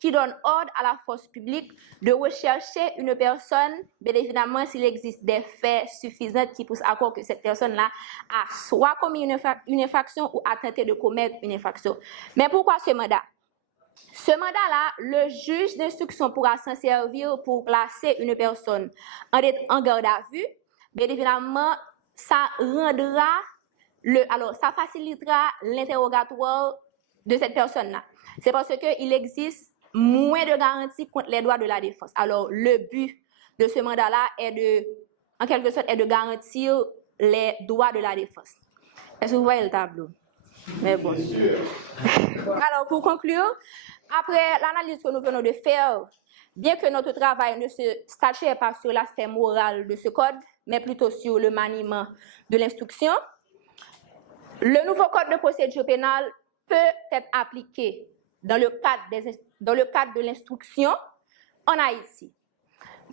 qui donne ordre à la force publique de rechercher une personne, bien évidemment s'il existe des faits suffisants qui poussent à croire que cette personne-là a soit commis une infraction ou a tenté de commettre une infraction. Mais pourquoi ce mandat? Ce mandat-là, le juge d'instruction pourra s'en servir pour placer une personne en garde à vue. Bien évidemment, ça facilitera l'interrogatoire de cette personne-là. C'est parce qu'il existe moins de garanties contre les droits de la défense. Alors, le but de ce mandat-là est en quelque sorte, est de garantir les droits de la défense. Est-ce que vous voyez le tableau? Mais bon. Alors, pour conclure, après l'analyse que nous venons de faire, bien que notre travail ne se statuait pas sur l'aspect moral de ce code, mais plutôt sur le maniement de l'instruction, le nouveau code de procédure pénale peut être appliqué dans le cadre de l'instruction en Haïti.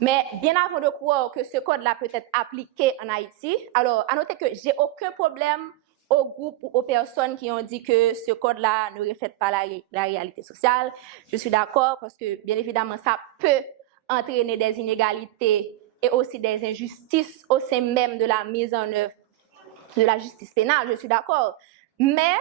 Mais bien avant de croire que ce code-là peut être appliqué en Haïti, alors à noter que j'ai aucun problème aux groupes ou aux personnes qui ont dit que ce code-là ne reflète pas la réalité sociale. Je suis d'accord parce que, bien évidemment, ça peut entraîner des inégalités et aussi des injustices au sein même de la mise en œuvre de la justice pénale. Je suis d'accord. Mais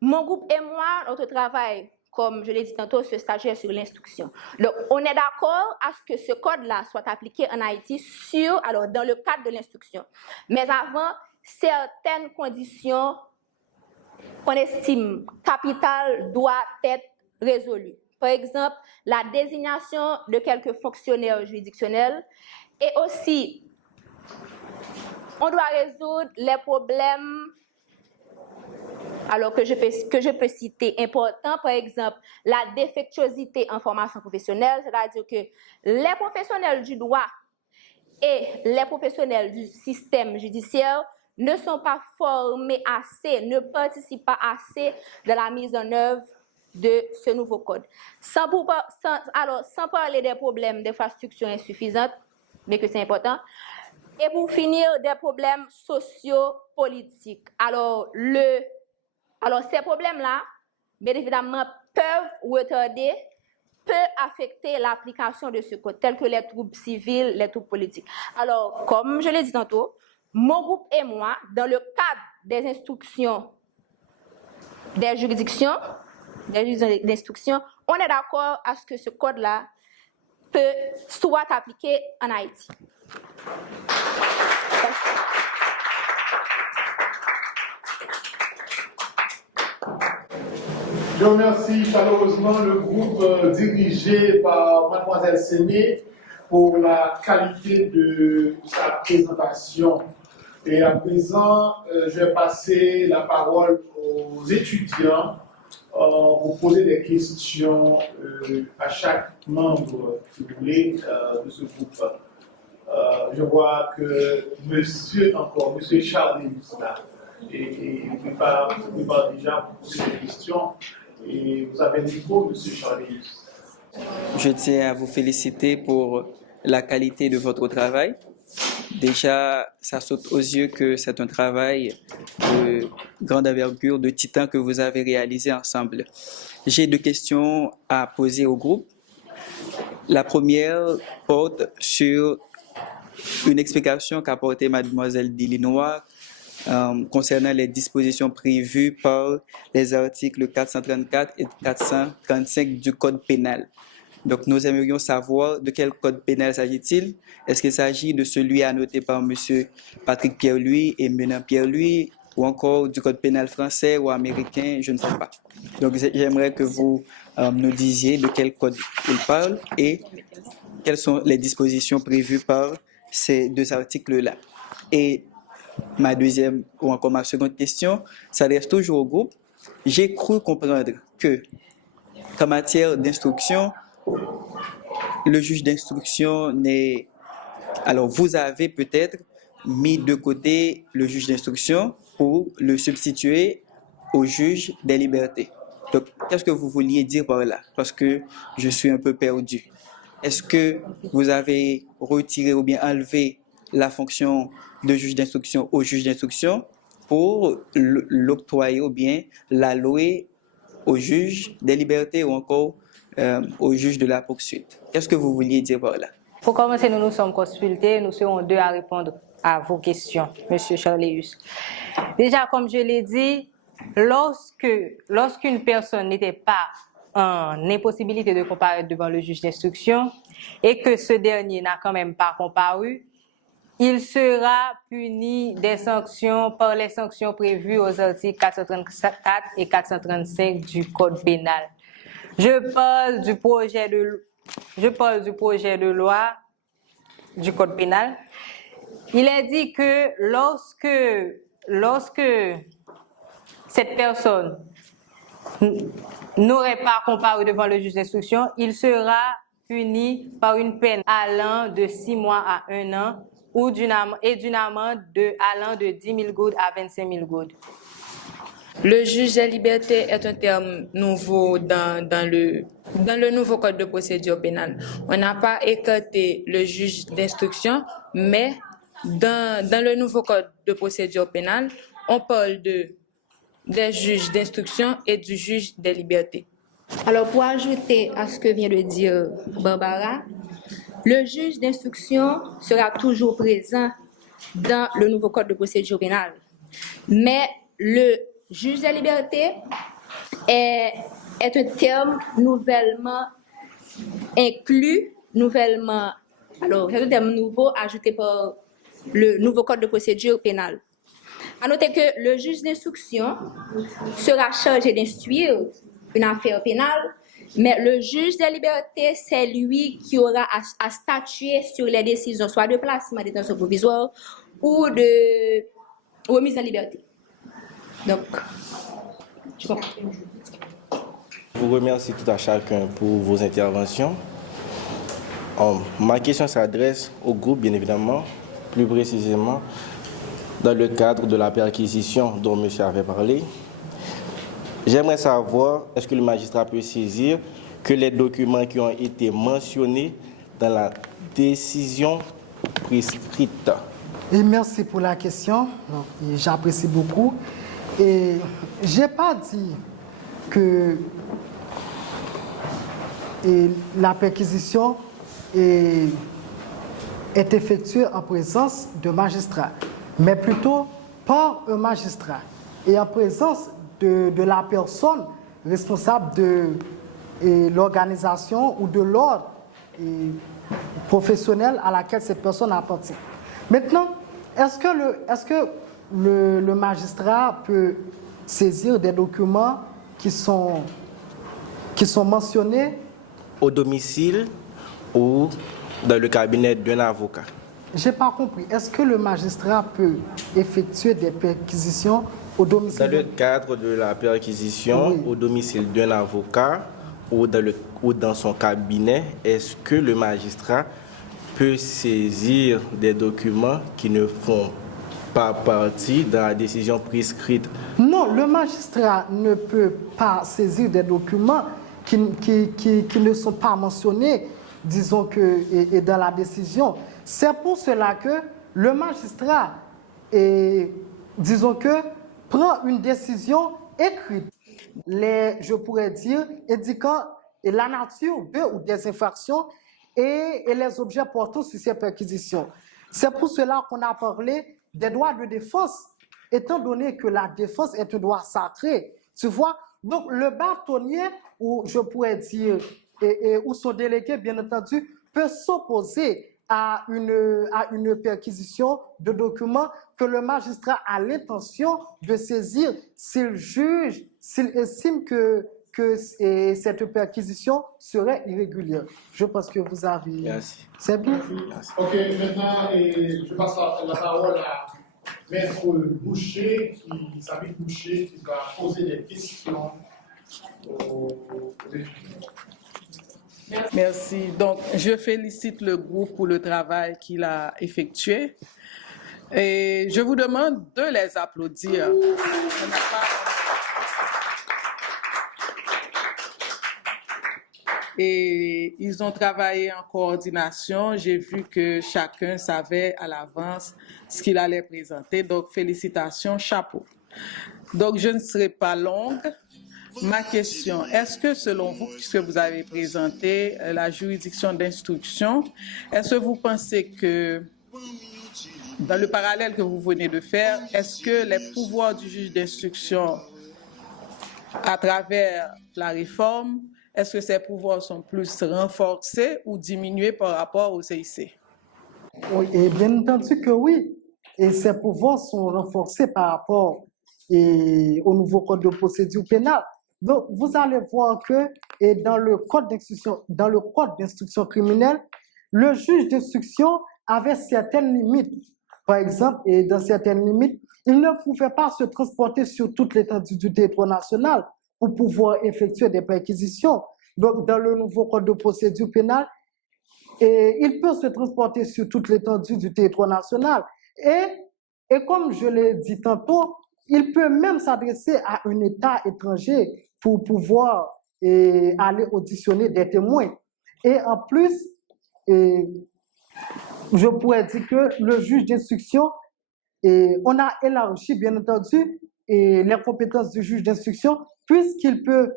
mon groupe et moi, notre travail, comme je l'ai dit tantôt, se stagiaire sur l'instruction. Donc, on est d'accord à ce que ce code-là soit appliqué en Haïti dans le cadre de l'instruction. Mais avant, certaines conditions qu'on estime capitales doivent être résolues. Par exemple, la désignation de quelques fonctionnaires juridictionnels et aussi, on doit résoudre les problèmes alors que je peux citer importants, par exemple, la défectuosité en formation professionnelle, c'est-à-dire que les professionnels du droit et les professionnels du système judiciaire ne sont pas formés assez, ne participent pas assez de la mise en œuvre de ce nouveau code. Sans parler des problèmes d'infrastructure insuffisantes, mais que c'est important, et pour finir, des problèmes socio-politiques. Alors, ces problèmes-là, bien évidemment, peuvent affecter l'application de ce code, tels que les troubles civils, les troubles politiques. Alors, comme je l'ai dit tantôt, mon groupe et moi, dans le cadre des instructions des juridictions d'instruction, on est d'accord à ce que ce code-là soit appliqué en Haïti. Je remercie chaleureusement le groupe dirigé par Mademoiselle Séné pour la qualité de sa présentation. Et à présent, je vais passer la parole aux étudiants pour poser des questions à chaque membre, si vous voulez, de ce groupe. Je vois que monsieur Charles est là. Et il prépare déjà pour poser des questions. Et vous avez le micro, monsieur Charles. Je tiens à vous féliciter pour la qualité de votre travail. Déjà, ça saute aux yeux que c'est un travail de grande envergure, de titan que vous avez réalisé ensemble. J'ai 2 questions à poser au groupe. La première porte sur une explication qu'a apportée mademoiselle Delinois concernant les dispositions prévues par les articles 434 et 435 du Code pénal. Donc, nous aimerions savoir de quel code pénal s'agit-il. Est-ce qu'il s'agit de celui annoté par M. Patrick Pierre-Louis et Menin Pierre-Louis, ou encore du code pénal français ou américain, je ne sais pas. Donc, j'aimerais que vous nous disiez de quel code il parle et quelles sont les dispositions prévues par ces 2 articles-là. Et ma deuxième ou encore ma seconde question s'adresse toujours au groupe. J'ai cru comprendre que, qu'en matière d'instruction, le juge d'instruction n'est... Alors, vous avez peut-être mis de côté le juge d'instruction pour le substituer au juge des libertés. Donc, qu'est-ce que vous vouliez dire par là? Parce que je suis un peu perdu. Est-ce que vous avez retiré ou bien enlevé la fonction de juge d'instruction au juge d'instruction pour l'octroyer ou bien l'allouer au juge des libertés ou encore au juge de la poursuite? Qu'est-ce que vous vouliez dire par là? Pour commencer, nous nous sommes consultés, nous serons 2 à répondre à vos questions, M. Charléus. Déjà, comme je l'ai dit, lorsqu'une personne n'était pas en impossibilité de comparaître devant le juge d'instruction et que ce dernier n'a quand même pas comparu, il sera puni par les sanctions prévues aux articles 434 et 435 du Code pénal. Je parle du projet de loi du Code pénal. Il est dit que lorsque cette personne n'aurait pas comparé devant le juge d'instruction, il sera puni par une peine allant de 6 mois à 1 an ou d'une amende allant de 10 000 goudes à 25 000 goudes. Le juge des libertés est un terme nouveau dans le nouveau code de procédure pénale. On n'a pas écarté le juge d'instruction, mais dans le nouveau code de procédure pénale, on parle des juges d'instruction et du juge des libertés. Alors, pour ajouter à ce que vient de dire Barbara, le juge d'instruction sera toujours présent dans le nouveau code de procédure pénale. Mais le juge des libertés est un terme nouvellement inclus, c'est un terme nouveau ajouté par le nouveau code de procédure pénale. À noter que le juge d'instruction sera chargé d'instruire une affaire pénale, mais le juge des libertés, c'est lui qui aura à statuer sur les décisions, soit de placement en détention provisoire ou de remise en liberté. Donc, je vous remercie tout à chacun pour vos interventions. Ma question s'adresse au groupe, bien évidemment, plus précisément dans le cadre de la perquisition dont monsieur avait parlé. J'aimerais savoir, est-ce que le magistrat peut saisir que les documents qui ont été mentionnés dans la décision prescrite? Et merci pour la question, j'apprécie beaucoup. Et je n'ai pas dit que la perquisition est effectuée en présence de magistrats, mais plutôt par un magistrat et en présence de la personne responsable de l'organisation ou de l'ordre professionnel à laquelle cette personne appartient. Maintenant, est-ce que le magistrat peut saisir des documents qui sont mentionnés au domicile ou dans le cabinet d'un avocat? Je n'ai pas compris. Est-ce que le magistrat peut effectuer des perquisitions au domicile? Dans le cadre de la perquisition, oui, au domicile d'un avocat ou dans son cabinet, est-ce que le magistrat peut saisir des documents qui ne font pas partie de la décision prescrite? Non, le magistrat ne peut pas saisir des documents qui ne sont pas mentionnés, disons que, dans la décision. C'est pour cela que le magistrat, disons que, prend une décision écrite, je pourrais dire, indiquant la nature de ou des infractions et les objets portant sur ces perquisitions. C'est pour cela qu'on a parlé des droits de défense, étant donné que la défense est un droit sacré. Tu vois? Donc, le bâtonnier, ou je pourrais dire, ou son délégué, bien entendu, peut s'opposer à une perquisition de documents que le magistrat a l'intention de saisir s'il juge, s'il estime que cette perquisition serait irrégulière. Je pense que vous avez... Merci. C'est bien. Merci. OK, maintenant, je passe la parole à Maître Boucher, Sabine Boucher, qui va poser des questions aux étudiants. Merci. Donc, je félicite le groupe pour le travail qu'il a effectué. Et je vous demande de les applaudir. Et ils ont travaillé en coordination. J'ai vu que chacun savait à l'avance ce qu'il allait présenter. Donc, félicitations, chapeau. Donc, je ne serai pas longue. Ma question, est-ce que selon vous, puisque vous avez présenté la juridiction d'instruction, est-ce que vous pensez que, dans le parallèle que vous venez de faire, est-ce que les pouvoirs du juge d'instruction, à travers la réforme, est-ce que ces pouvoirs sont plus renforcés ou diminués par rapport au CIC? Oui, et bien entendu que oui. Et ces pouvoirs sont renforcés par rapport au nouveau code de procédure pénale. Donc, vous allez voir que et dans le code d'instruction criminelle, le juge d'instruction avait certaines limites. Par exemple, et dans certaines limites, il ne pouvait pas se transporter sur toute l'étendue du territoire national pour pouvoir effectuer des perquisitions. Donc, dans le nouveau code de procédure pénale, il peut se transporter sur toute l'étendue du territoire national. Et comme je l'ai dit tantôt, il peut même s'adresser à un État étranger pour pouvoir aller auditionner des témoins. Et en plus, je pourrais dire que le juge d'instruction, on a élargi, bien entendu, les compétences du juge d'instruction, puisqu'il peut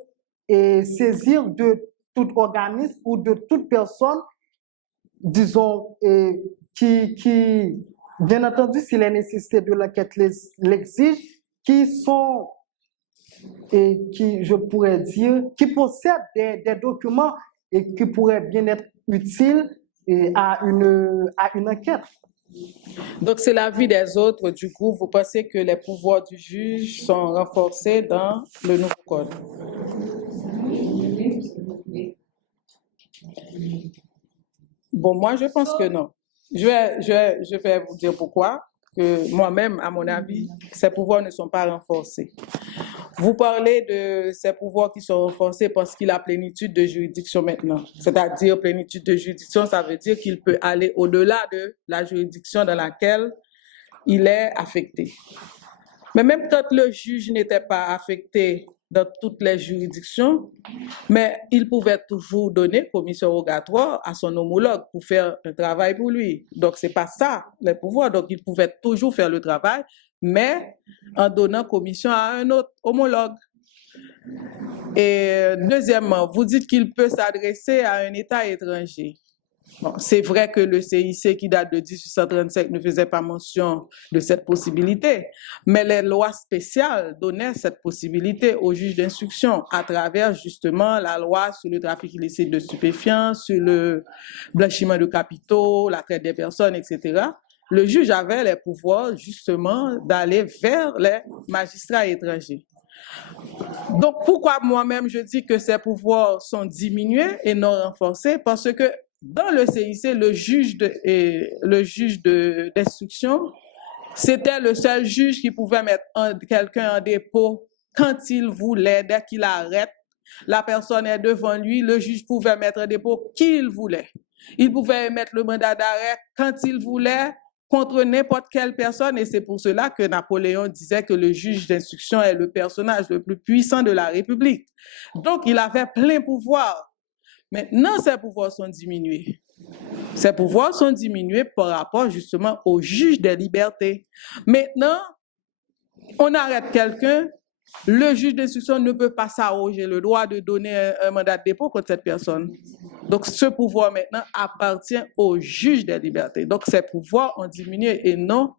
saisir de tout organisme ou de toute personne, disons, qui, bien entendu, si les nécessités de l'enquête l'exigent, qui sont, je pourrais dire, qui possèdent des documents et qui pourraient bien être utiles à une enquête. Donc, c'est l'avis des autres du groupe. Vous pensez que les pouvoirs du juge sont renforcés dans le nouveau code? Bon, moi, je pense que non. Je vais vous dire pourquoi. Que moi-même, à mon avis, ces pouvoirs ne sont pas renforcés. Vous parlez de ces pouvoirs qui sont renforcés parce qu'il a plénitude de juridiction maintenant. C'est-à-dire, plénitude de juridiction, ça veut dire qu'il peut aller au-delà de la juridiction dans laquelle il est affecté. Mais même quand le juge n'était pas affecté dans toutes les juridictions, mais il pouvait toujours donner commission rogatoire à son homologue pour faire un travail pour lui. Donc, ce n'est pas ça, les pouvoirs. Donc, il pouvait toujours faire le travail, mais en donnant commission à un autre homologue. Et deuxièmement, vous dites qu'il peut s'adresser à un État étranger. Bon, c'est vrai que le CIC qui date de 1835 ne faisait pas mention de cette possibilité, mais les lois spéciales donnaient cette possibilité aux juges d'instruction à travers justement la loi sur le trafic illicite de stupéfiants, sur le blanchiment de capitaux, la traite des personnes, etc. Le juge avait les pouvoirs justement d'aller vers les magistrats étrangers. Donc pourquoi moi-même je dis que ces pouvoirs sont diminués et non renforcés? Parce que dans le CIC, le juge d'instruction, c'était le seul juge qui pouvait mettre quelqu'un en dépôt quand il voulait, dès qu'il arrête. La personne est devant lui, le juge pouvait mettre en dépôt qui il voulait. Il pouvait mettre le mandat d'arrêt quand il voulait contre n'importe quelle personne, et c'est pour cela que Napoléon disait que le juge d'instruction est le personnage le plus puissant de la République. Donc, il avait plein pouvoir. Maintenant, ces pouvoirs sont diminués. Ces pouvoirs sont diminués par rapport justement au juge des libertés. Maintenant, on arrête quelqu'un, le juge d'instruction ne peut pas s'arroger le droit de donner un mandat de dépôt contre cette personne. Donc, ce pouvoir maintenant appartient au juge des libertés. Donc, ces pouvoirs ont diminué et non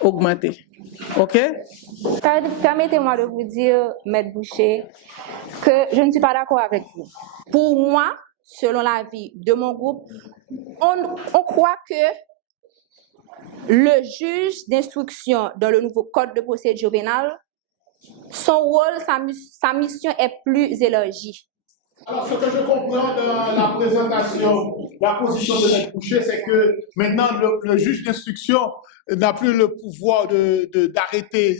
augmenté. OK? Permettez-moi de vous dire, Maître Boucher, que je ne suis pas d'accord avec vous. Pour moi, selon l'avis de mon groupe, on croit que le juge d'instruction dans le nouveau code de procédure pénale, son rôle, sa mission est plus élargie. Alors, ce que je comprends dans la présentation, la position de Maître Boucher, c'est que maintenant, le juge d'instruction n'a plus le pouvoir d'arrêter,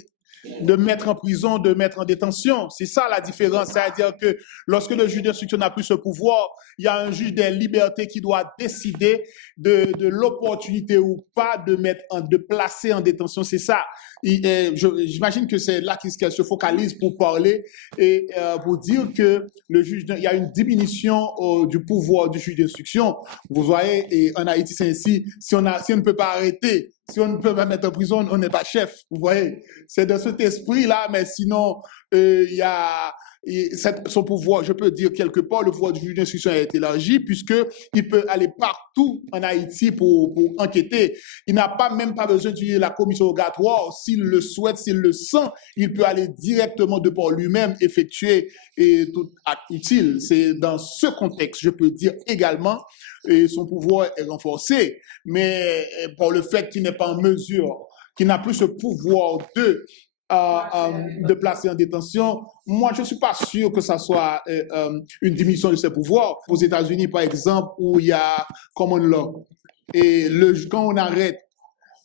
de mettre en prison, de mettre en détention. C'est ça la différence. C'est-à-dire que lorsque le juge d'instruction n'a plus ce pouvoir, il y a un juge des libertés qui doit décider de l'opportunité ou pas de placer en détention. C'est ça. J'imagine que c'est là qu'elle se focalise pour parler et pour dire que le juge, il y a une diminution du pouvoir du juge d'instruction. Vous voyez, et en Haïti, c'est ainsi. Si on ne peut pas arrêter, si on ne peut pas mettre en prison, on n'est pas chef. Vous voyez, c'est dans cet esprit-là, mais sinon, il y a son pouvoir, je peux dire quelque part, le pouvoir du juge d'instruction a été élargi puisqu'il peut aller partout en Haïti pour enquêter. Il n'a même pas besoin d'utiliser la commission rogatoire. S'il le souhaite, s'il le sent, il peut aller directement de par lui-même effectuer tout acte utile. C'est dans ce contexte, je peux dire également, son pouvoir est renforcé, mais par le fait qu'il n'est pas en mesure, qu'il n'a plus ce pouvoir de de placer en détention, moi, je ne suis pas sûr que ça soit une diminution de ses pouvoirs. Aux États-Unis, par exemple, où il y a common law, et quand on arrête,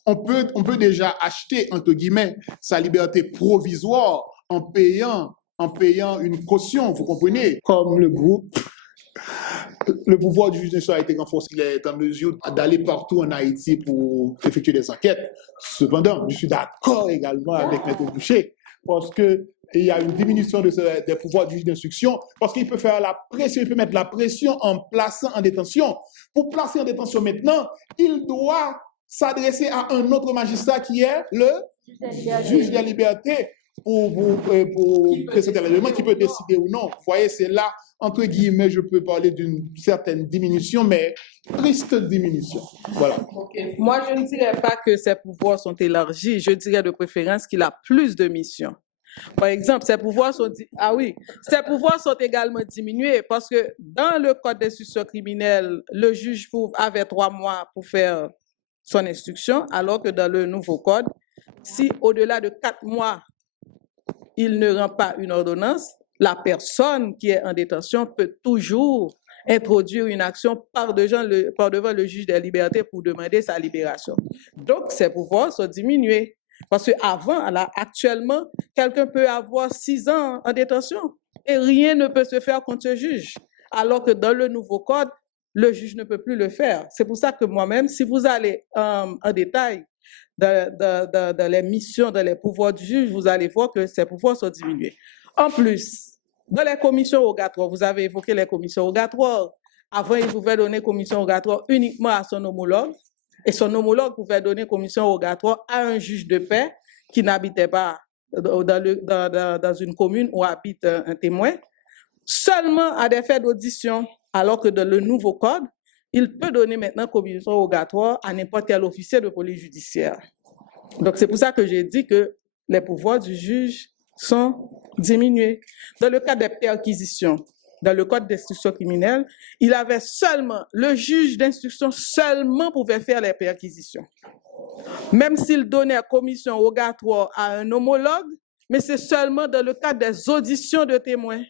on peut déjà acheter, entre guillemets, sa liberté provisoire en payant une caution, vous comprenez? Comme le groupe, le pouvoir du juge d'instruction a été renforcé. Il est en mesure d'aller partout en Haïti pour effectuer des enquêtes. Cependant, je suis d'accord également avec M. Boucher, parce qu'il y a une diminution des pouvoirs du juge d'instruction, parce qu'il peut faire la pression, il peut mettre la pression en plaçant en détention. Pour placer en détention maintenant, il doit s'adresser à un autre magistrat qui est le juge de la liberté pour présenter l'élément qui peut décider ou non. Vous voyez, c'est là, entre guillemets, je peux parler d'une certaine diminution, mais triste diminution. Voilà. Okay. Moi, je ne dirais pas que ses pouvoirs sont élargis. Je dirais de préférence qu'il a plus de missions. Par exemple, ses pouvoirs sont également diminués parce que dans le code d'instruction criminelle, le juge avait 3 mois pour faire son instruction, alors que dans le nouveau code, si au-delà de 4 mois, il ne rend pas une ordonnance, la personne qui est en détention peut toujours introduire une action par devant le juge des libertés pour demander sa libération. Donc, ses pouvoirs sont diminués. Parce actuellement, quelqu'un peut avoir 6 ans en détention et rien ne peut se faire contre ce juge. Alors que dans le nouveau code, le juge ne peut plus le faire. C'est pour ça que moi-même, si vous allez en détail dans les missions, dans les pouvoirs du juge, vous allez voir que ces pouvoirs sont diminués. En plus, dans les commissions rogatoires, vous avez évoqué les commissions rogatoires. Avant, il pouvait donner commission rogatoire uniquement à son homologue, et son homologue pouvait donner commission rogatoire à un juge de paix qui n'habitait pas dans une commune où habite un témoin, seulement à des faits d'audition, alors que dans le nouveau code, il peut donner maintenant commission rogatoire à n'importe quel officier de police judiciaire. Donc, c'est pour ça que j'ai dit que les pouvoirs du juge sont diminués. Dans le cas des perquisitions, dans le code d'instruction criminelle, le juge d'instruction seulement pouvait faire les perquisitions. Même s'il donnait commission rogatoire à un homologue, mais c'est seulement dans le cadre des auditions de témoins.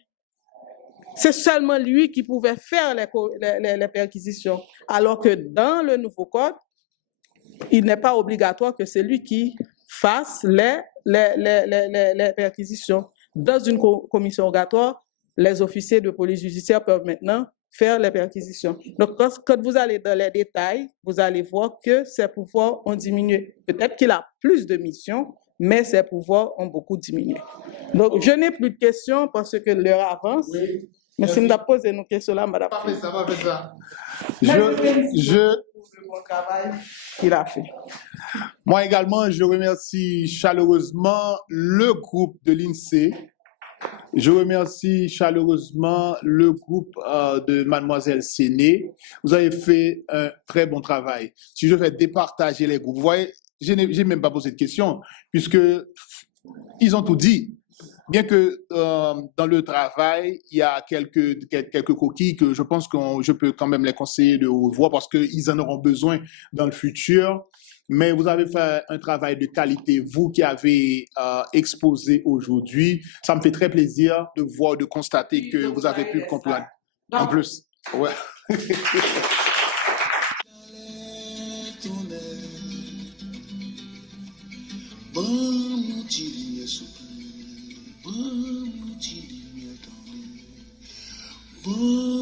C'est seulement lui qui pouvait faire les perquisitions. Alors que dans le nouveau code, il n'est pas obligatoire que c'est lui qui fasse les perquisitions. Dans une commission rogatoire, les officiers de police judiciaire peuvent maintenant faire les perquisitions. Donc, quand vous allez dans les détails, vous allez voir que ses pouvoirs ont diminué. Peut-être qu'il a plus de missions, mais ses pouvoirs ont beaucoup diminué. Donc, je n'ai plus de questions parce que l'heure avance. Oui. Merci de poser nos questions là, madame. Parfait, ça va faire ça. Bon travail qu'il a fait. Moi également, je remercie chaleureusement le groupe de l'INSEE. Je remercie chaleureusement le groupe de Mademoiselle Séné. Vous avez fait un très bon travail. Si je vais départager les groupes, vous voyez, je n'ai même pas posé de question, puisque ils ont tout dit. Bien que dans le travail, il y a quelques coquilles que je pense que je peux quand même les conseiller de revoir parce qu'ils en auront besoin dans le futur. Mais vous avez fait un travail de qualité, vous qui avez exposé aujourd'hui. Ça me fait très plaisir de voir, de constater que vous avez pu le comprendre. En plus, ouais. Bon